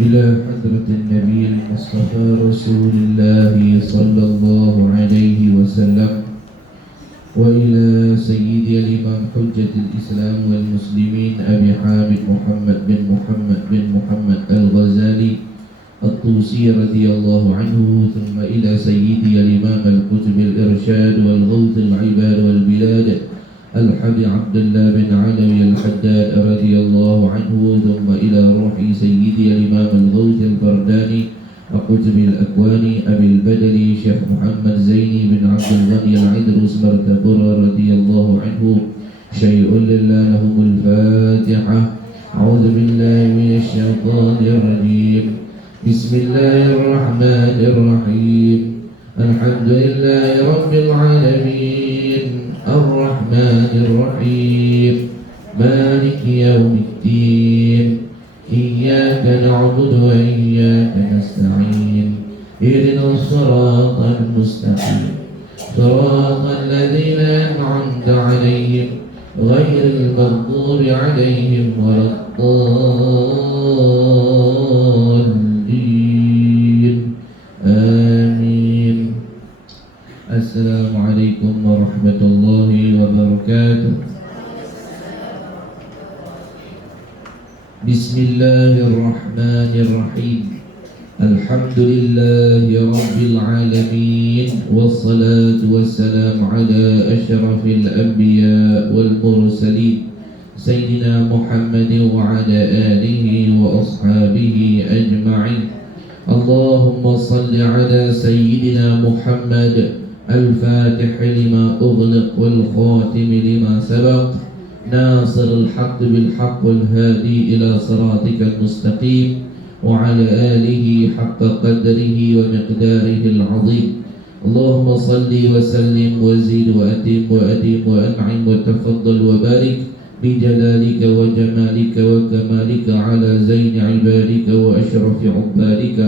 إلى حضرة النبي المصطفى رسول الله صلى الله عليه وسلم، وإلى سيد الإمام حجة الإسلام والمسلمين أبي حامد محمد بن محمد الغزالي الطوسي رضي الله عنه، ثم إلى سيدي الإمام الكتب الإرشاد والغوث العباد والبلاد الحبي عبد الله بن علوي الحداد رضي الله عنه، ثم إلى روح سيدي الإمام الغوث الفرداني الكتب الأكوان أبي البدلي شيخ محمد زيني بن عبد الغني العدروس مرتبرة رضي الله عنه. شيء لله لهم الفاتحة. أعوذ بالله من الشيطان الرجيم. بسم الله الرحمن الرحيم. الحمد لله رب العالمين الرحمن الرحيم مالك يوم الدين. إياك نعبد وإياك نستعين. اهدنا الصراط المستقيم صراط الذين أنعمت عليهم غير المغضوب عليهم ولا الضالين. آمين. السلام عليكم ورحمة الله وبركاته. بسم الله الرحمن الرحيم. الحمد لله رب العالمين، والصلاة والسلام على أشرف الأنبياء والمرسلين سيدنا محمد وعلى آله وأصحابه أجمعين. اللهم صل على سيدنا محمد الفاتح لما أغلق والخاتم لما سبق ناصر الحق بالحق والهادي إلى صراطك المستقيم وعلى آله حق قدره ومقداره العظيم. اللهم صل وسلم وزد وأتم وأنعم وتفضل وبارك بجلالك وجمالك وكمالك على زين عبادك وأشرف عبادك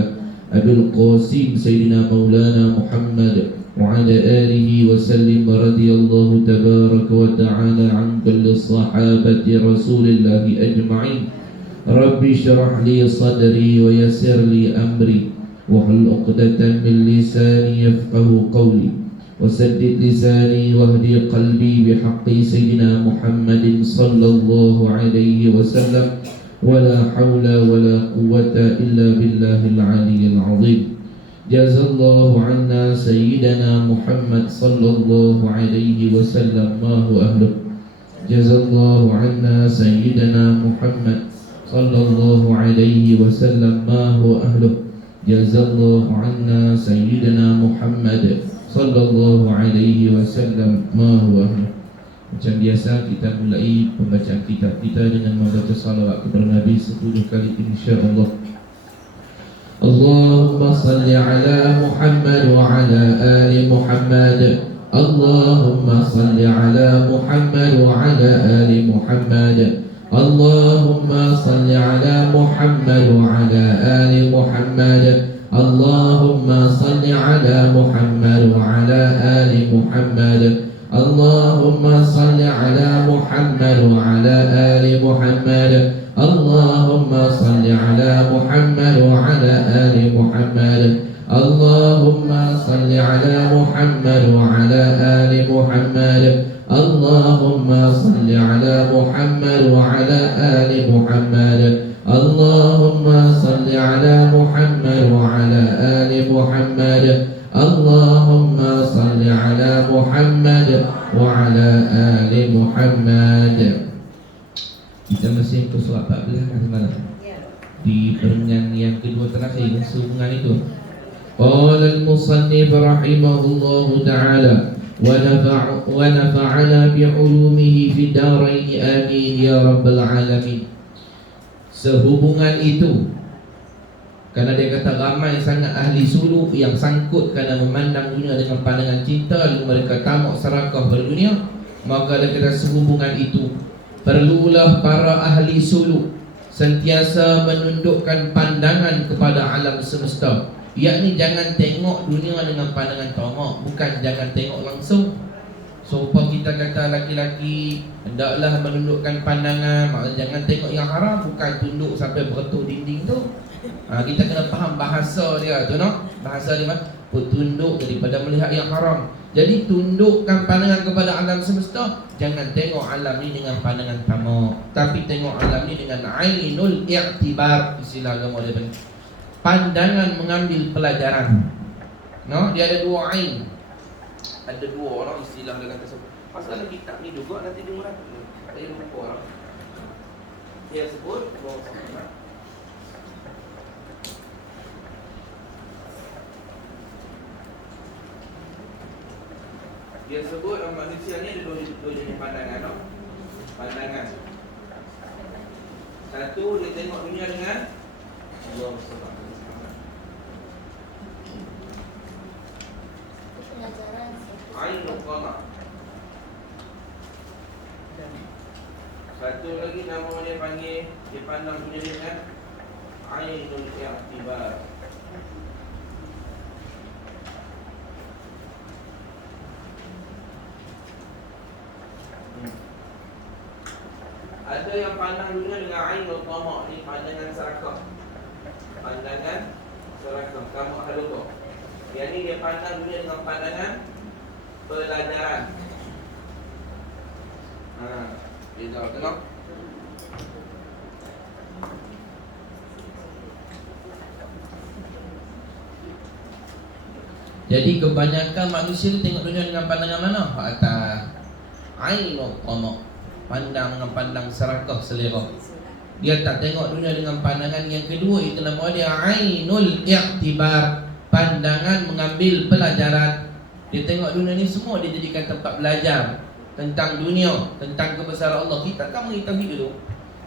أبي القاسم سيدنا مولانا محمد وعلى آله وسلم. رضي الله تبارك وتعالى عن كل الصحابة رسول الله أجمعين. رب اشرح لي صدري ويسر لي أمري واحلل عقدة من لساني يفقه قولي وسدد لساني واهدي قلبي بحق سيدنا محمد صلى الله عليه وسلم. ولا حول ولا قوة إلا بالله العلي العظيم. جزا الله عنا سيدنا محمد صلى الله عليه وسلم ما هو أهله. جزا الله عنا سيدنا محمد صلى الله عليه وسلم ما هو أهله. جزا الله عنا سيدنا محمد sallallahu alaihi wasallam ma huwa. Macam biasa kita mulai pembacaan kitab kita dengan membaca salawat kepada Nabi 10 kali insya-Allah. Allahumma salli ala Muhammad wa ala ali Muhammad. Allahumma salli ala Muhammad wa ala ali Muhammad. Allahumma salli ala Muhammad wa ala ali Muhammad. Allahumma salli ala Muhammad wa ala ali Muhammad. Allahumma salli ala Muhammad wa ala ali Muhammad. Allahumma salli ala Muhammad wa ala ali Muhammad. Allahumma salli ala Muhammad wa ala ali Muhammad. Allahumma salli ala Muhammad wa ala ali Muhammad. Allahumma salli ala Muhammad wa ala ali Muhammad. Allahumma salli ala Muhammad wa ala ali Muhammad. Kita masih ke surat 14 kan semalam? Di perengan yang kedua terakhir sehubungan itu. Qala al-musannif rahimahullahu ta'ala wa nafa'ana bi'ulumihi fid darain amin ya rabbal alamin. Sehubungan itu, karena dia kata ramai sangat ahli suluk yang sangkut kerana memandang dunia dengan pandangan cinta, lalu mereka tamak serakah berdunia, maka dia kata sehubungan itu perlulah para ahli suluk sentiasa menundukkan pandangan kepada alam semesta, yakni jangan tengok dunia dengan pandangan tamak, bukan jangan tengok langsung. So kita kata laki-laki hendaklah menundukkan pandangan, maknanya jangan tengok yang haram, bukan tunduk sampai beretuk dinding tu. Kita kena faham bahasa dia tu, no? Bahasa dia petunduk daripada melihat yang haram. Jadi tundukkan pandangan kepada alam semesta. Jangan tengok alam ni dengan pandangan tamak, tapi tengok alam ni dengan ainul i'tibar. Istilah agama dia panggil pandangan mengambil pelajaran. No, dia ada dua ain. Ada dua orang istilah dalam tersebut. Pasal kitab ni juga nanti dia murah. Saya lupa orang. Dia sebut bahawa sama. Dia sebut manusia ni ada dua jenis pandangan, no? Pandangan. Satu, dia tengok dunia dengan Allah SWT. Ainul qamar. Satu lagi nama dia panggil, dia pandang dunia dengan ainul i'tibar. Ada yang pandang dunia dengan ainul qamar, ni pandangan serakah. Pandangan serakah, kamu haluqa. Yang ni dia pandang dunia dengan pandangan pelajaran. Dia tahu tengok. Jadi kebanyakan manusia ni tengok dunia dengan pandangan mana? Atas ainul qamar, pandang dengan pandang serakah selera. Dia tak tengok dunia dengan pandangan yang kedua, itu nama dia ainul i'tibar, pandangan mengambil pelajaran. Dia tengok dunia ni semua dia jadikan tempat belajar tentang dunia, tentang kebesaran Allah. Kita kan mengenai tauhid dulu.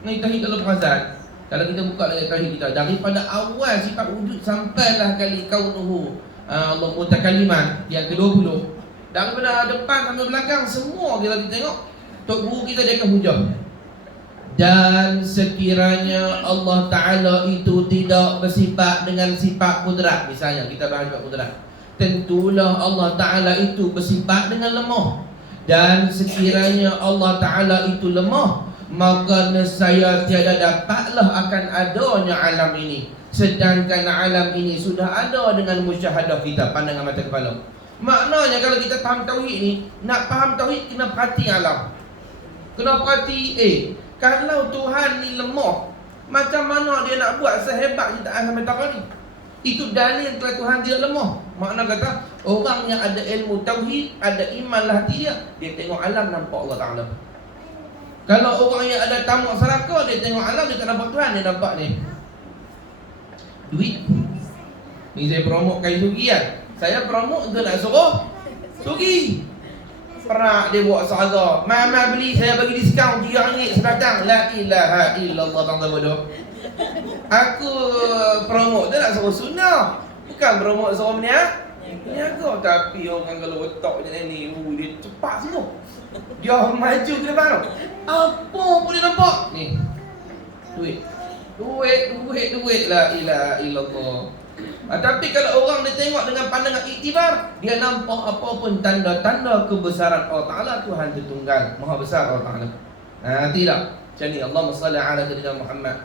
Mengenai tauhid dalam perasaan. Kalau kita buka lagi tauhid kita daripada awal sifat wujud sampailah kali kaunuhu Allah mutakaliman yang ke-20. Daripada depan sampai belakang semua kita tengok. Tok guru kita dia akan hujah. Dan sekiranya Allah Ta'ala itu tidak bersifat dengan sifat kudrat, misalnya kita bahas sifat kudrat, tentulah Allah Ta'ala itu bersifat dengan lemah. Dan sekiranya Allah Ta'ala itu lemah, maka nescaya tiada dapatlah akan adanya alam ini. Sedangkan alam ini sudah ada dengan musyahadah kita, pandangan mata kepala. Maknanya kalau kita faham tauhid ni, nak faham tauhid kena perhati alam. Kena perhati kalau Tuhan ni lemah, macam mana dia nak buat sehebat ciptaan sampai takat ni? Itu dalil kalau Tuhan dia lemah. Makna kata orang yang ada ilmu tauhid, ada iman lah hati dia, dia tengok alam nampak Allah Ta'ala. Kalau orang yang ada tamak serakah, dia tengok alam, dia tak nampak Tuhan, dia nampak ni duit. Ni saya promote kain sugi kan. Saya promote untuk nak suruh sugi. Perak dia buat sahaja. Mama beli, saya bagi diskaun RM3 sebatang. La ilaha illallah, bangsa bodoh. Aku promote tu nak suruh sunnah, bukan promote suruh meniaga. Tapi orang kalau otak macam ni, dia cepat semua. Dia maju ke depan tu. Apa pun dia nampak. Ni Duit la ilaha illallah. Tapi kalau orang dia tengok dengan pandangan iktibar, dia nampak apa pun tanda-tanda kebesaran Allah Ta'ala. Tuhan itu tunggal, maha besar Allah Ta'ala. Tidak macam ni. Allahumma salli ala sayyidina Muhammad.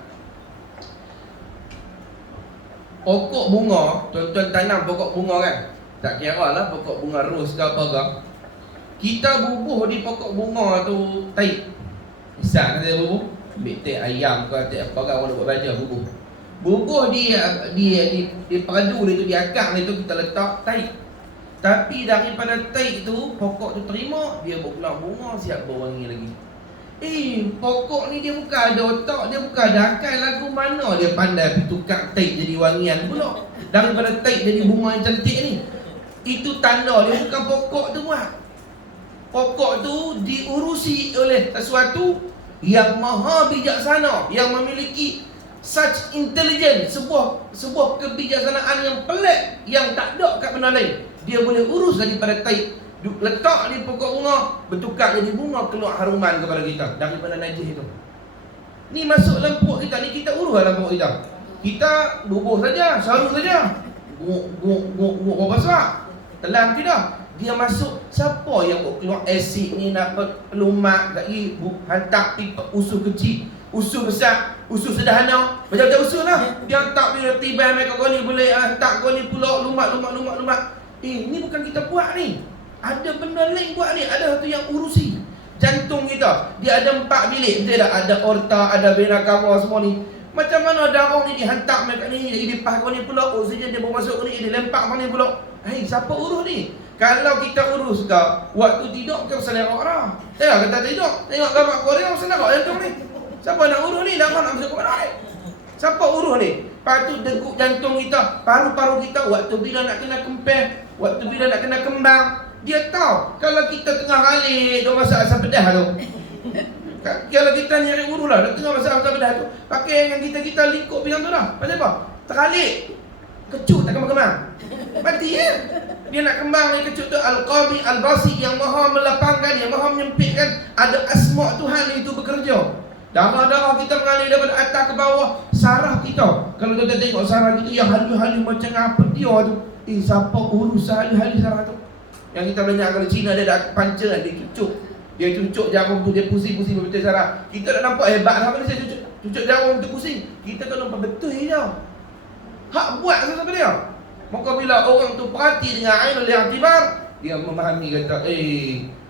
Pokok bunga, tuan-tuan tanam pokok bunga kan, tak kira lah pokok bunga ros ke apa ke, kita bubuh di pokok bunga tu taik. Misal kita bubuh ambil teh ayam ke teh apa ke, orang buat baja bubuh di padu dia tu, di akar dia tu kita letak taik. Tapi daripada taik tu pokok tu terima, dia berpulang bunga siap berwangi lagi. Pokok ni dia bukan ada otak, dia bukan ada akal, lagu mana dia pandai pergi tukar taik jadi wangian pula, daripada taik jadi bunga yang cantik ni. Itu tanda dia bukan pokok tu buat. Pokok tu diurusi oleh sesuatu yang maha bijaksana, yang memiliki such intelligence, sebuah kebijaksanaan yang pelik, yang tak ada kat benda lain. Dia boleh urus daripada taik, letak di pokok bunga, bertukar jadi bunga, keluar haruman kepada kita daripada najis itu. Ni masuk dalam perut kita, ni kita urus dalam perut kita. Kita bubuh saja, saru saja, guk besar, telan tidak. Dia masuk, siapa yang keluar asid ni, nak pelumat lagi, hantar pipa usus kecil, usus besar, Usul sederhana, macam-macam usul lah. Dia hantar dia tiba mereka kau ni boleh hantar kau ni pula lumat. Ni bukan kita buat ni. Ada benda lain buat ni. Ada satu yang urusi jantung kita. Dia ada 4 bilik, betul tak? Ada orta, ada vena cava semua ni. Macam mana darah ni dihantar mereka ni, dia pas kau ni pula, oksigen dia baru masuk ni, dia lempak mana pula. Siapa urus ni? Kalau kita urus ke, waktu tidur kita berselera lah. Kita tidur, tengok gambar Korea berselera jantung ni. Siapa nak urus ni? Darah nak masuk ke mana ni? Siapa urus ni? Lepas tu degup jantung kita, paru-paru kita, waktu bila nak kena kempes, waktu bila nak kena kembang, dia tahu. Kalau kita tengah ralik, dia masak asam pedas tu. Kalau kita nyari urus lah, tengah masak asam pedas tu, pakai dengan kita likuk pinggang tu dah. Pasal apa? Teralik, kecut tak kembang-kembang, mati ya. Dia nak kembang ni kecut tu, Al-Qabi Al-Basi, yang maha melapangkan, yang maha menyempitkan. Ada asma' Tuhan itu bekerja. Darah-darah kita mengalir daripada atas ke bawah. Saraf kita, kalau kita tengok saraf kita yang halus-halus macam apa dia tu, siapa urus halus-halus saraf tu? Yang kita banyak kalau Cina dia ada panca kan, dia cucuk jarum tu, dia pusing-pusing betul saraf. Kita tak nampak hebat lah, apa dia cucuk jarum tu pusing. Kita tak nampak betul je. Hak buat siapa dia? Maka bila orang tu perhati dengan ainul i'tibar, dia memahami kata,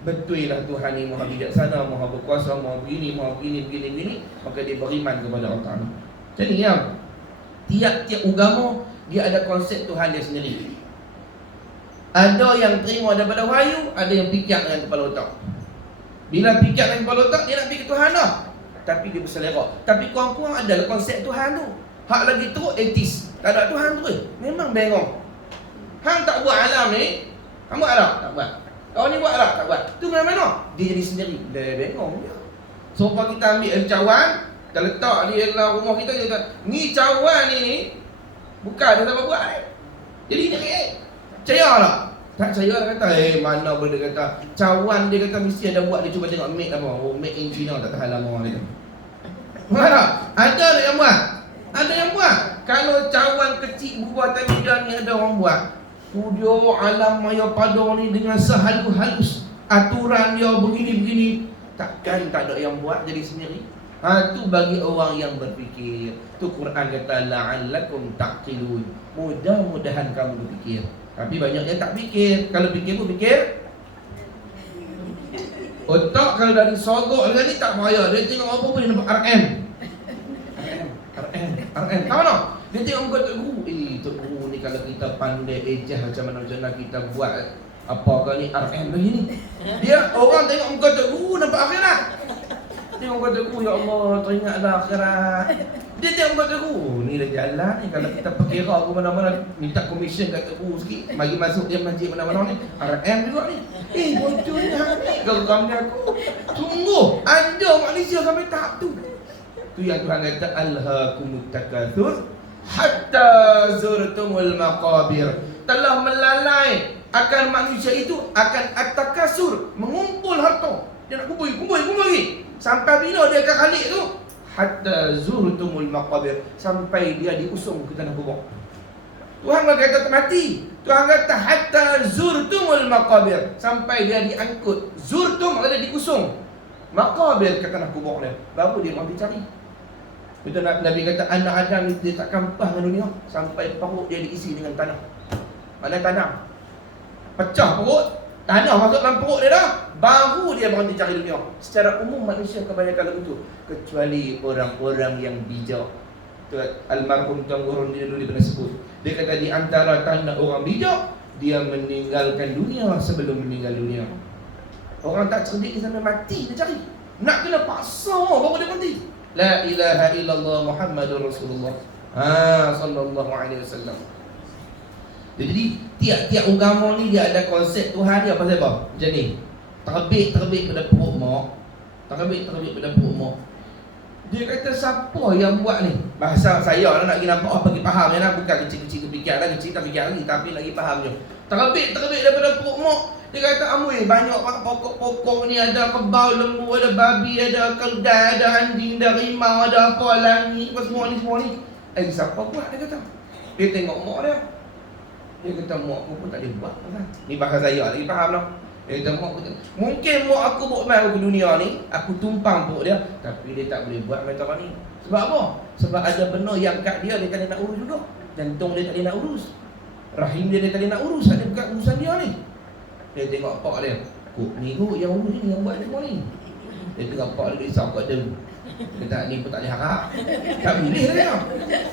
betul lah Tuhan ni maha bijaksana, maha berkuasa, maha begini, maka dia beriman kepada Allah Ta'ala. Macam ni ya. Tiap-tiap agama dia ada konsep Tuhan dia sendiri. Ada yang terima daripada wahyu, ada yang fikir dengan kepala otak. Bila fikir dengan kepala otak, dia nak pergi ke Tuhan dah, tapi dia berselera. Tapi kurang-kurang adalah konsep Tuhan tu. Hak lagi teruk etis, tak ada Tuhan tu memang bengong. Hang tak buat alam ni, hang buat tak? Tak buat. Kau ni buat tak? Tak buat. Tu mana-mana dia jadi sendiri. Dia bengong je. So kita ambil cawan, kita letak di dalam rumah kita, dia kata, ni cawan ni bukan ada siapa buat ni. Jadi dia kata, percaya tak? Tak percaya dia kata, mana boleh dia kata cawan, dia kata mesti ada buat. Dia cuba tengok made apa. Made in China, tak tahan lama dia. Mana? Ada tak yang buat? Ada yang buat. Kalau cawan kecil buatan bidang ni ada orang buat, studio alam maya pada ni dengan sehalus-halus, aturan dia begini-begini, takkan tak ada yang buat jadi sendiri. Tu bagi orang yang berfikir. Tu Quran kata la'allakum taqilun, mudah-mudahan kamu berfikir. Tapi banyak yang tak fikir. Kalau fikir pun fikir otak, kalau dah disogok dengan ni tak payah. Dia tengok apa pun dia nampak RM. Tahu tak? Dia tengok muka Tok Guru. Tok Guru ni kalau kita pandai ejah macam mana kita buat apa kau ni RM begini. Dia orang tengok muka Tok Guru nampak akhirat. Tengok muka Tok Guru, ya Allah, teringatlah akhirat. Dia tengok muka Tok Guru, ni dah jalan ni. Kalau kita perkira ke mana-mana, minta komisen kat Tok Guru sikit, bagi masuk dia masjid mana-mana ni, RM juga ni. Bocornya ni geram dia aku. Sungguh ada manusia sampai tahap tu. Tu yang Tuhan kata alhaakumut takatsur hatta zurtumul maqabir. Telah melalai akan manusia itu akan at-takasur, mengumpul harta. Dia nak kumpul lagi. Sampai bila dia akan khalik tu? Hatta zurtumul maqabir, sampai dia diusung ke tanah kubur. Tuhan kata mati. Tuhan kata hatta zurtumul maqabir, sampai dia diangkut. Zurtum maksudnya diusung. Maqabir ke tanah kubur dia. Baru dia mau dicari. Betul Nabi kata anak Adam dia takkan pah dengan dunia sampai perut dia diisi dengan tanah. Mana tanah? Pecah perut, tanah masuk dalam perut dia dah, baru dia berhenti cari dunia. Secara umum manusia kebanyakan begitu, kecuali orang-orang yang bijak. Almarhum Tuan Guru dia dulu pernah sebut. Dia kata di antara tanda orang bijak, dia meninggalkan dunia sebelum meninggal dunia. Orang tak cerdik sampai mati dia cari. Nak kena paksa baru dia berhenti. La ilaha illallah Muhammadur Rasulullah sallallahu alaihi wasallam. Jadi tiap-tiap agama ni dia ada konsep Tuhan dia pasal apa? Macam ni. Terbit pada perut mak. Terbit pada perut mak. Dia kata siapa yang buat ni? Bahasa saya lah nak pergi nampak bagi faham ya, bukan kecil-kecil kefikir dah, kecil tak fikir lagi tapi lagi faham je. Terbit daripada perut mak. Dia kata amoi banyak pokok-pokok ni, ada kebau, lembu, ada babi, ada keldai, ada anjing, ada rimau, ada apa langit, apa semua ni. Siapa buat dia kata? Dia tengok mak dia. Dia kata mak aku pun tak boleh buat kan. Ni bahasa saya lagi faham lah. Dia kata mak aku mungkin mak aku bawa mai ke dunia ni, aku tumpang perut dia, tapi dia tak boleh buat macam ni. Sebab apa? Sebab ada benda yang kat dia tak ada nak urus juga. Jantung dia tak ada nak urus. Rahim dia tak ada nak urus. Ada bukan urusan dia ni. Dia tengok pak dia. Kok ni kot yang urus ni, yang buat semua ni. Dia tengok pak dia risau kat dia. Dia tak ni pun tak boleh harap. Tak boleh dia.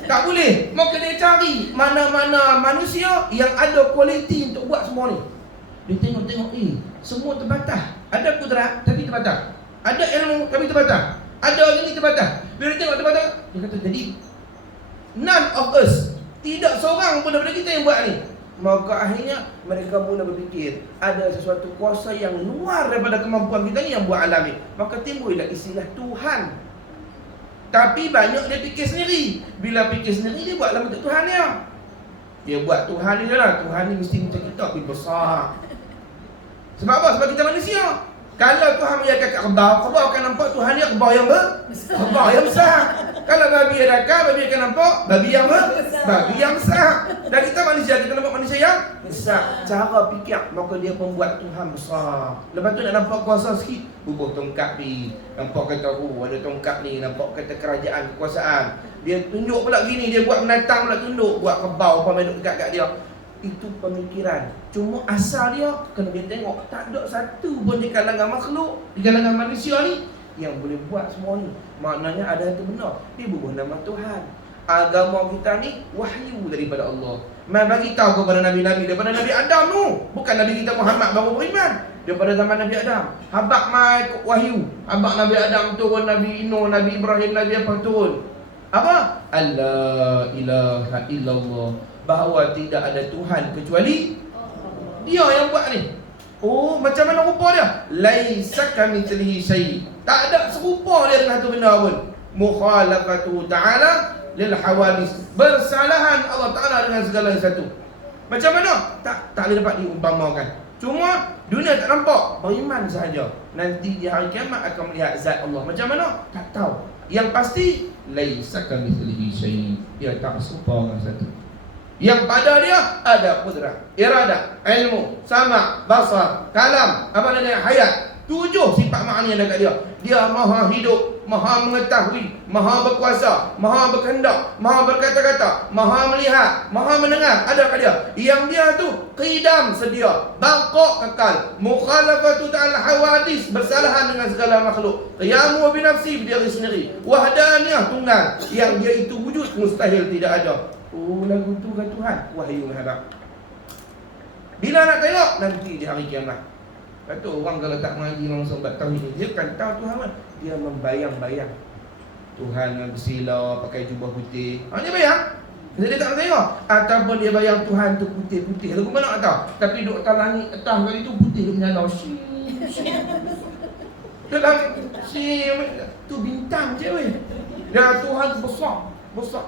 Tak boleh. Maka dia cari mana-mana manusia yang ada kualiti untuk buat semua ni. Dia tengok-tengok, semua terbatas. Ada kudrat tapi terbatas. Ada ilmu tapi terbatas. Ada ini terbatas. Bila dia tengok terbatas, dia kata jadi none of us, tidak seorang pun daripada kita yang buat ni. Maka akhirnya mereka mula berfikir ada sesuatu kuasa yang luar daripada kemampuan kita ni yang buat alam ni. Maka timbullah istilah Tuhan. Tapi banyak dia fikir sendiri. Bila fikir sendiri, dia buat dalam bentuk Tuhan dia. Dia buat Tuhan ni lah. Tuhan ni mesti macam kita, tapi besar. Sebab apa? Sebab kita manusia. Kalau Tuhan menjadikan kat kebau akan nampak Tuhan dia kebau yang besar. Kalau babi ada kat, babi akan nampak babi yang besar. Dan kita manusia, kita nampak manusia yang besar. Cara fikir, maka dia membuat Tuhan besar. Lepas tu nak nampak kuasa sikit, bubuh tongkat ni. Nampak kata, ada tongkat ni. Nampak kata kerajaan, kekuasaan. Dia tunjuk pula gini, dia buat binatang pula tunduk. Buat kebau apa main duduk dekat dia. Itu pemikiran. Cuma asal dia kena dia tengok tak ada satu pun di kalangan makhluk, di kalangan manusia ni yang boleh buat semua ni. Maknanya ada satu benda, dia bubuh nama Tuhan. Agama kita ni wahyu daripada Allah. Mai bagi tahu kepada nabi-nabi daripada Nabi Adam tu. Bukan Nabi kita Muhammad baru beriman. Daripada zaman Nabi Adam. Habaq mai wahyu. Habaq Nabi Adam turun, Nabi Nuh, Nabi Ibrahim, Nabi apa turun. Apa? Allah ilaha illallah. Bahawa tidak ada Tuhan kecuali Dia yang buat ni. Oh, macam mana rupa dia? Laisa kamitslihi syai'. Tak ada serupa dia dengan satu benda pun. Mukhalafatu ta'ala lil hawadis. Bersalahan Allah Ta'ala dengan segala sesuatu. Macam mana? Tak boleh dapat diumpamakan. Cuma dunia tak nampak, beriman sahaja. Nanti di hari kiamat akan melihat zat Allah. Macam mana? Tak tahu. Yang pasti laisa kamitslihi syai'. Dia tak serupa dengan satu. Yang pada dia ada kudrat, iradah, ilmu, sama, basar, kalam, apa namanya, hayat. 7 sifat makna yang ada kat dia. Dia maha hidup, maha mengetahui, maha berkuasa, maha berkehendak, maha berkata-kata, maha melihat, maha mendengar. Ada kat dia. Yang dia tu qidam sedia, baqaq kekal, mukhalafatu ta'al hawadis, bersalahan dengan segala makhluk, qiyamu bi nafsi, berdiri sendiri, wahdaniyah, tunggal, yang dia itu wujud mustahil tidak ada. Oh, lagu tu kan Tuhan. Wahyu hadap. Bila nak tengok? Nanti di hari kiamat. Kata orang kalau tak mengaji langsung buat tauhid ni, dia kan tahu Tuhan kan? Dia membayang-bayang Tuhan dengan bersila, pakai jubah putih. Dia bayang. Dia tak tengok. Ataupun dia bayang Tuhan tu putih-putih. Lagu mana tak tahu. Tapi duduk atas langit, atas kali tu putih dia menyala. Dalam tu bintang je weh. Dan Tuhan tu besar.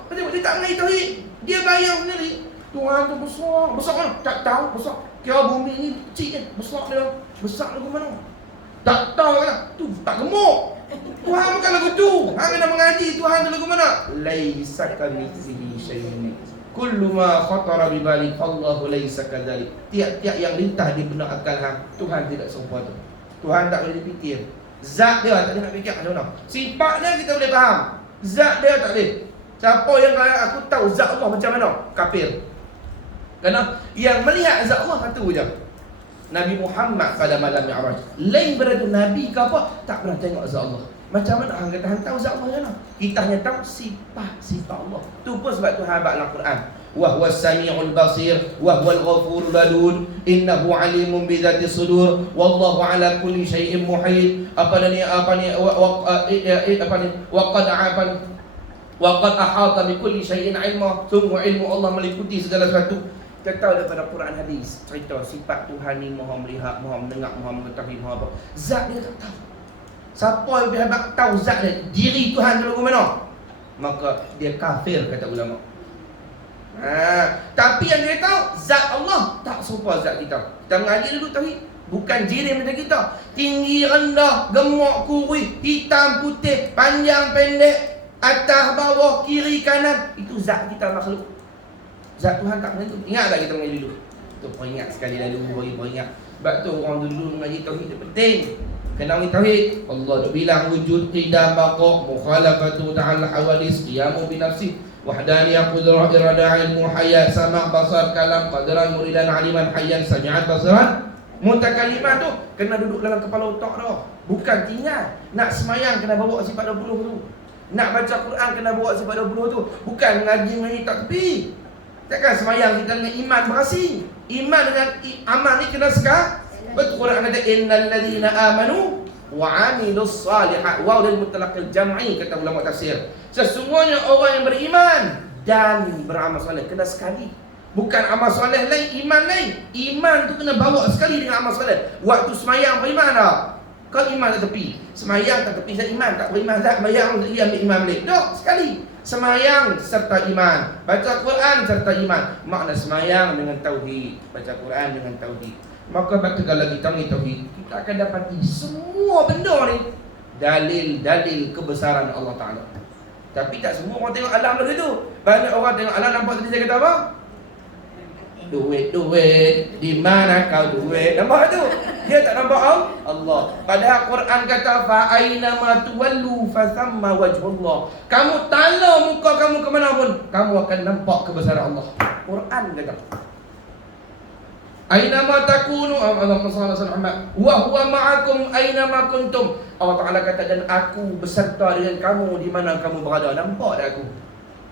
Dia tak mengenai tauhid. Dia bayang sendiri Tuhan tu besar. Besar mana? Tak tahu besar. Kira bumi ni kecil kan? Besar dia. Besar lagu mana? Tak tahu kan? Tu tak gemuk. Tuhan bukan lagu tu. Hang kena mengaji Tuhan tu lagu mana? Laisa kamitslihi syai'un. Kullu ma khatara bi balik Allahu laisa kadzalik. Tiap-tiap yang lintas di benak akal hang, Tuhan tidak serupa tu. Tuhan tak boleh dipikir. Zat dia tak boleh nak fikir macam mana. Sifat dia kita boleh faham. Zat dia tak boleh. Siapa yang kata aku tahu zat Allah macam mana? Kafir. Kerana yang melihat zat Allah satu je, Nabi Muhammad pada malam Mi'raj. Lain berada Nabi ke apa, tak pernah tengok zat Allah. Macam mana hang kata hang tahu zat Allah macam mana? Kita hanya tahu sifat Allah. Tu pun sebab Tuhan bab dalam Quran. Wa huwas samiul basir wa huwal ghafurul wadud innahu alimun bi dzati sudur wallahu ala kulli syai'in muhit. Apa ni waqad ahata bi kulli syai'in ilma. Sungguh ilmu Allah meliputi segala sesuatu. Kita tahu daripada Quran hadis cerita sifat Tuhan ni maha melihat, maha mendengar, maha mengetahui, maha apa. Zat dia tak tahu. Siapa yang lebih hebat tahu zat dia, diri Tuhan dulu ke mana, maka dia kafir kata ulama. Tapi yang dia tahu zat Allah tak serupa zat kita. Kita mengaji dulu tauhid. Bukan jirim macam kita. Tinggi, rendah, gemuk, kurus, hitam, putih, panjang, pendek, atas, bawah, kiri, kanan. Itu zat kita makhluk. Zat Tuhan tak macam tu. Ingat tak kita mengaji dulu? Itu peringat sekali lalu, peringat. Sebab tu orang dulu mengaji tauhid itu penting. Kena mengaji tauhid. Allah duk bilang wujud, qidam, baqa', mukhalafatu ta'ala hawadis, qiyamu bi nafsi, wahdaniyah, qudrah, iradah, ilmu, hayat, sama', basar, kalam, qadran, muridan, aliman, hayyan, sami'an, basiran. Mutakalimah tu kena duduk dalam kepala otak dah. Bukan tinggal. Nak semayang kena bawa sifat 20 tu. Nak baca Quran kena bawa sifat 20 tu. Bukan ngaji tak tepi. Takkan semayang kita dengan iman berasing. Iman dengan amal ni kena sekat. Betul Quran kata innal ladzina amanu wa 'amilus salihat wa lil mutlaqil jam'i, kata ulama tafsir. Sesungguhnya orang yang beriman dan beramal soleh kena sekali. Bukan amal soleh lain, iman lain. Iman tu kena bawa sekali dengan amal soleh. Waktu semayang beriman tak? Kau iman tak tepi. Semayang tak tepi saya iman, tak beriman tak semayang dia ambil iman balik. Tak, sekali. Semayang serta iman, baca Quran serta iman. Makna semayang dengan tauhid, baca Quran dengan tauhid. Maka kalau kita mengerti tauhid, kita akan dapati semua benda ni dalil-dalil kebesaran Allah Ta'ala. Tapi tak semua orang tengok alam begitu. Banyak orang tengok alam nampak tadi saya kata apa? Duit, di mana kau duit? Nampak tu? Dia tak nampak Allah. Padahal Quran kata fa aina ma tuwallu fa thamma wajhullah. Kamu tala muka kamu ke mana pun, kamu akan nampak kebesaran Allah. Quran kata. Aina ma takunu, Allahumma shalli ala Muhammad, wa huwa ma'akum aina ma kuntum. Allah Taala kata dan aku beserta dengan kamu di mana kamu berada. Nampak tak aku?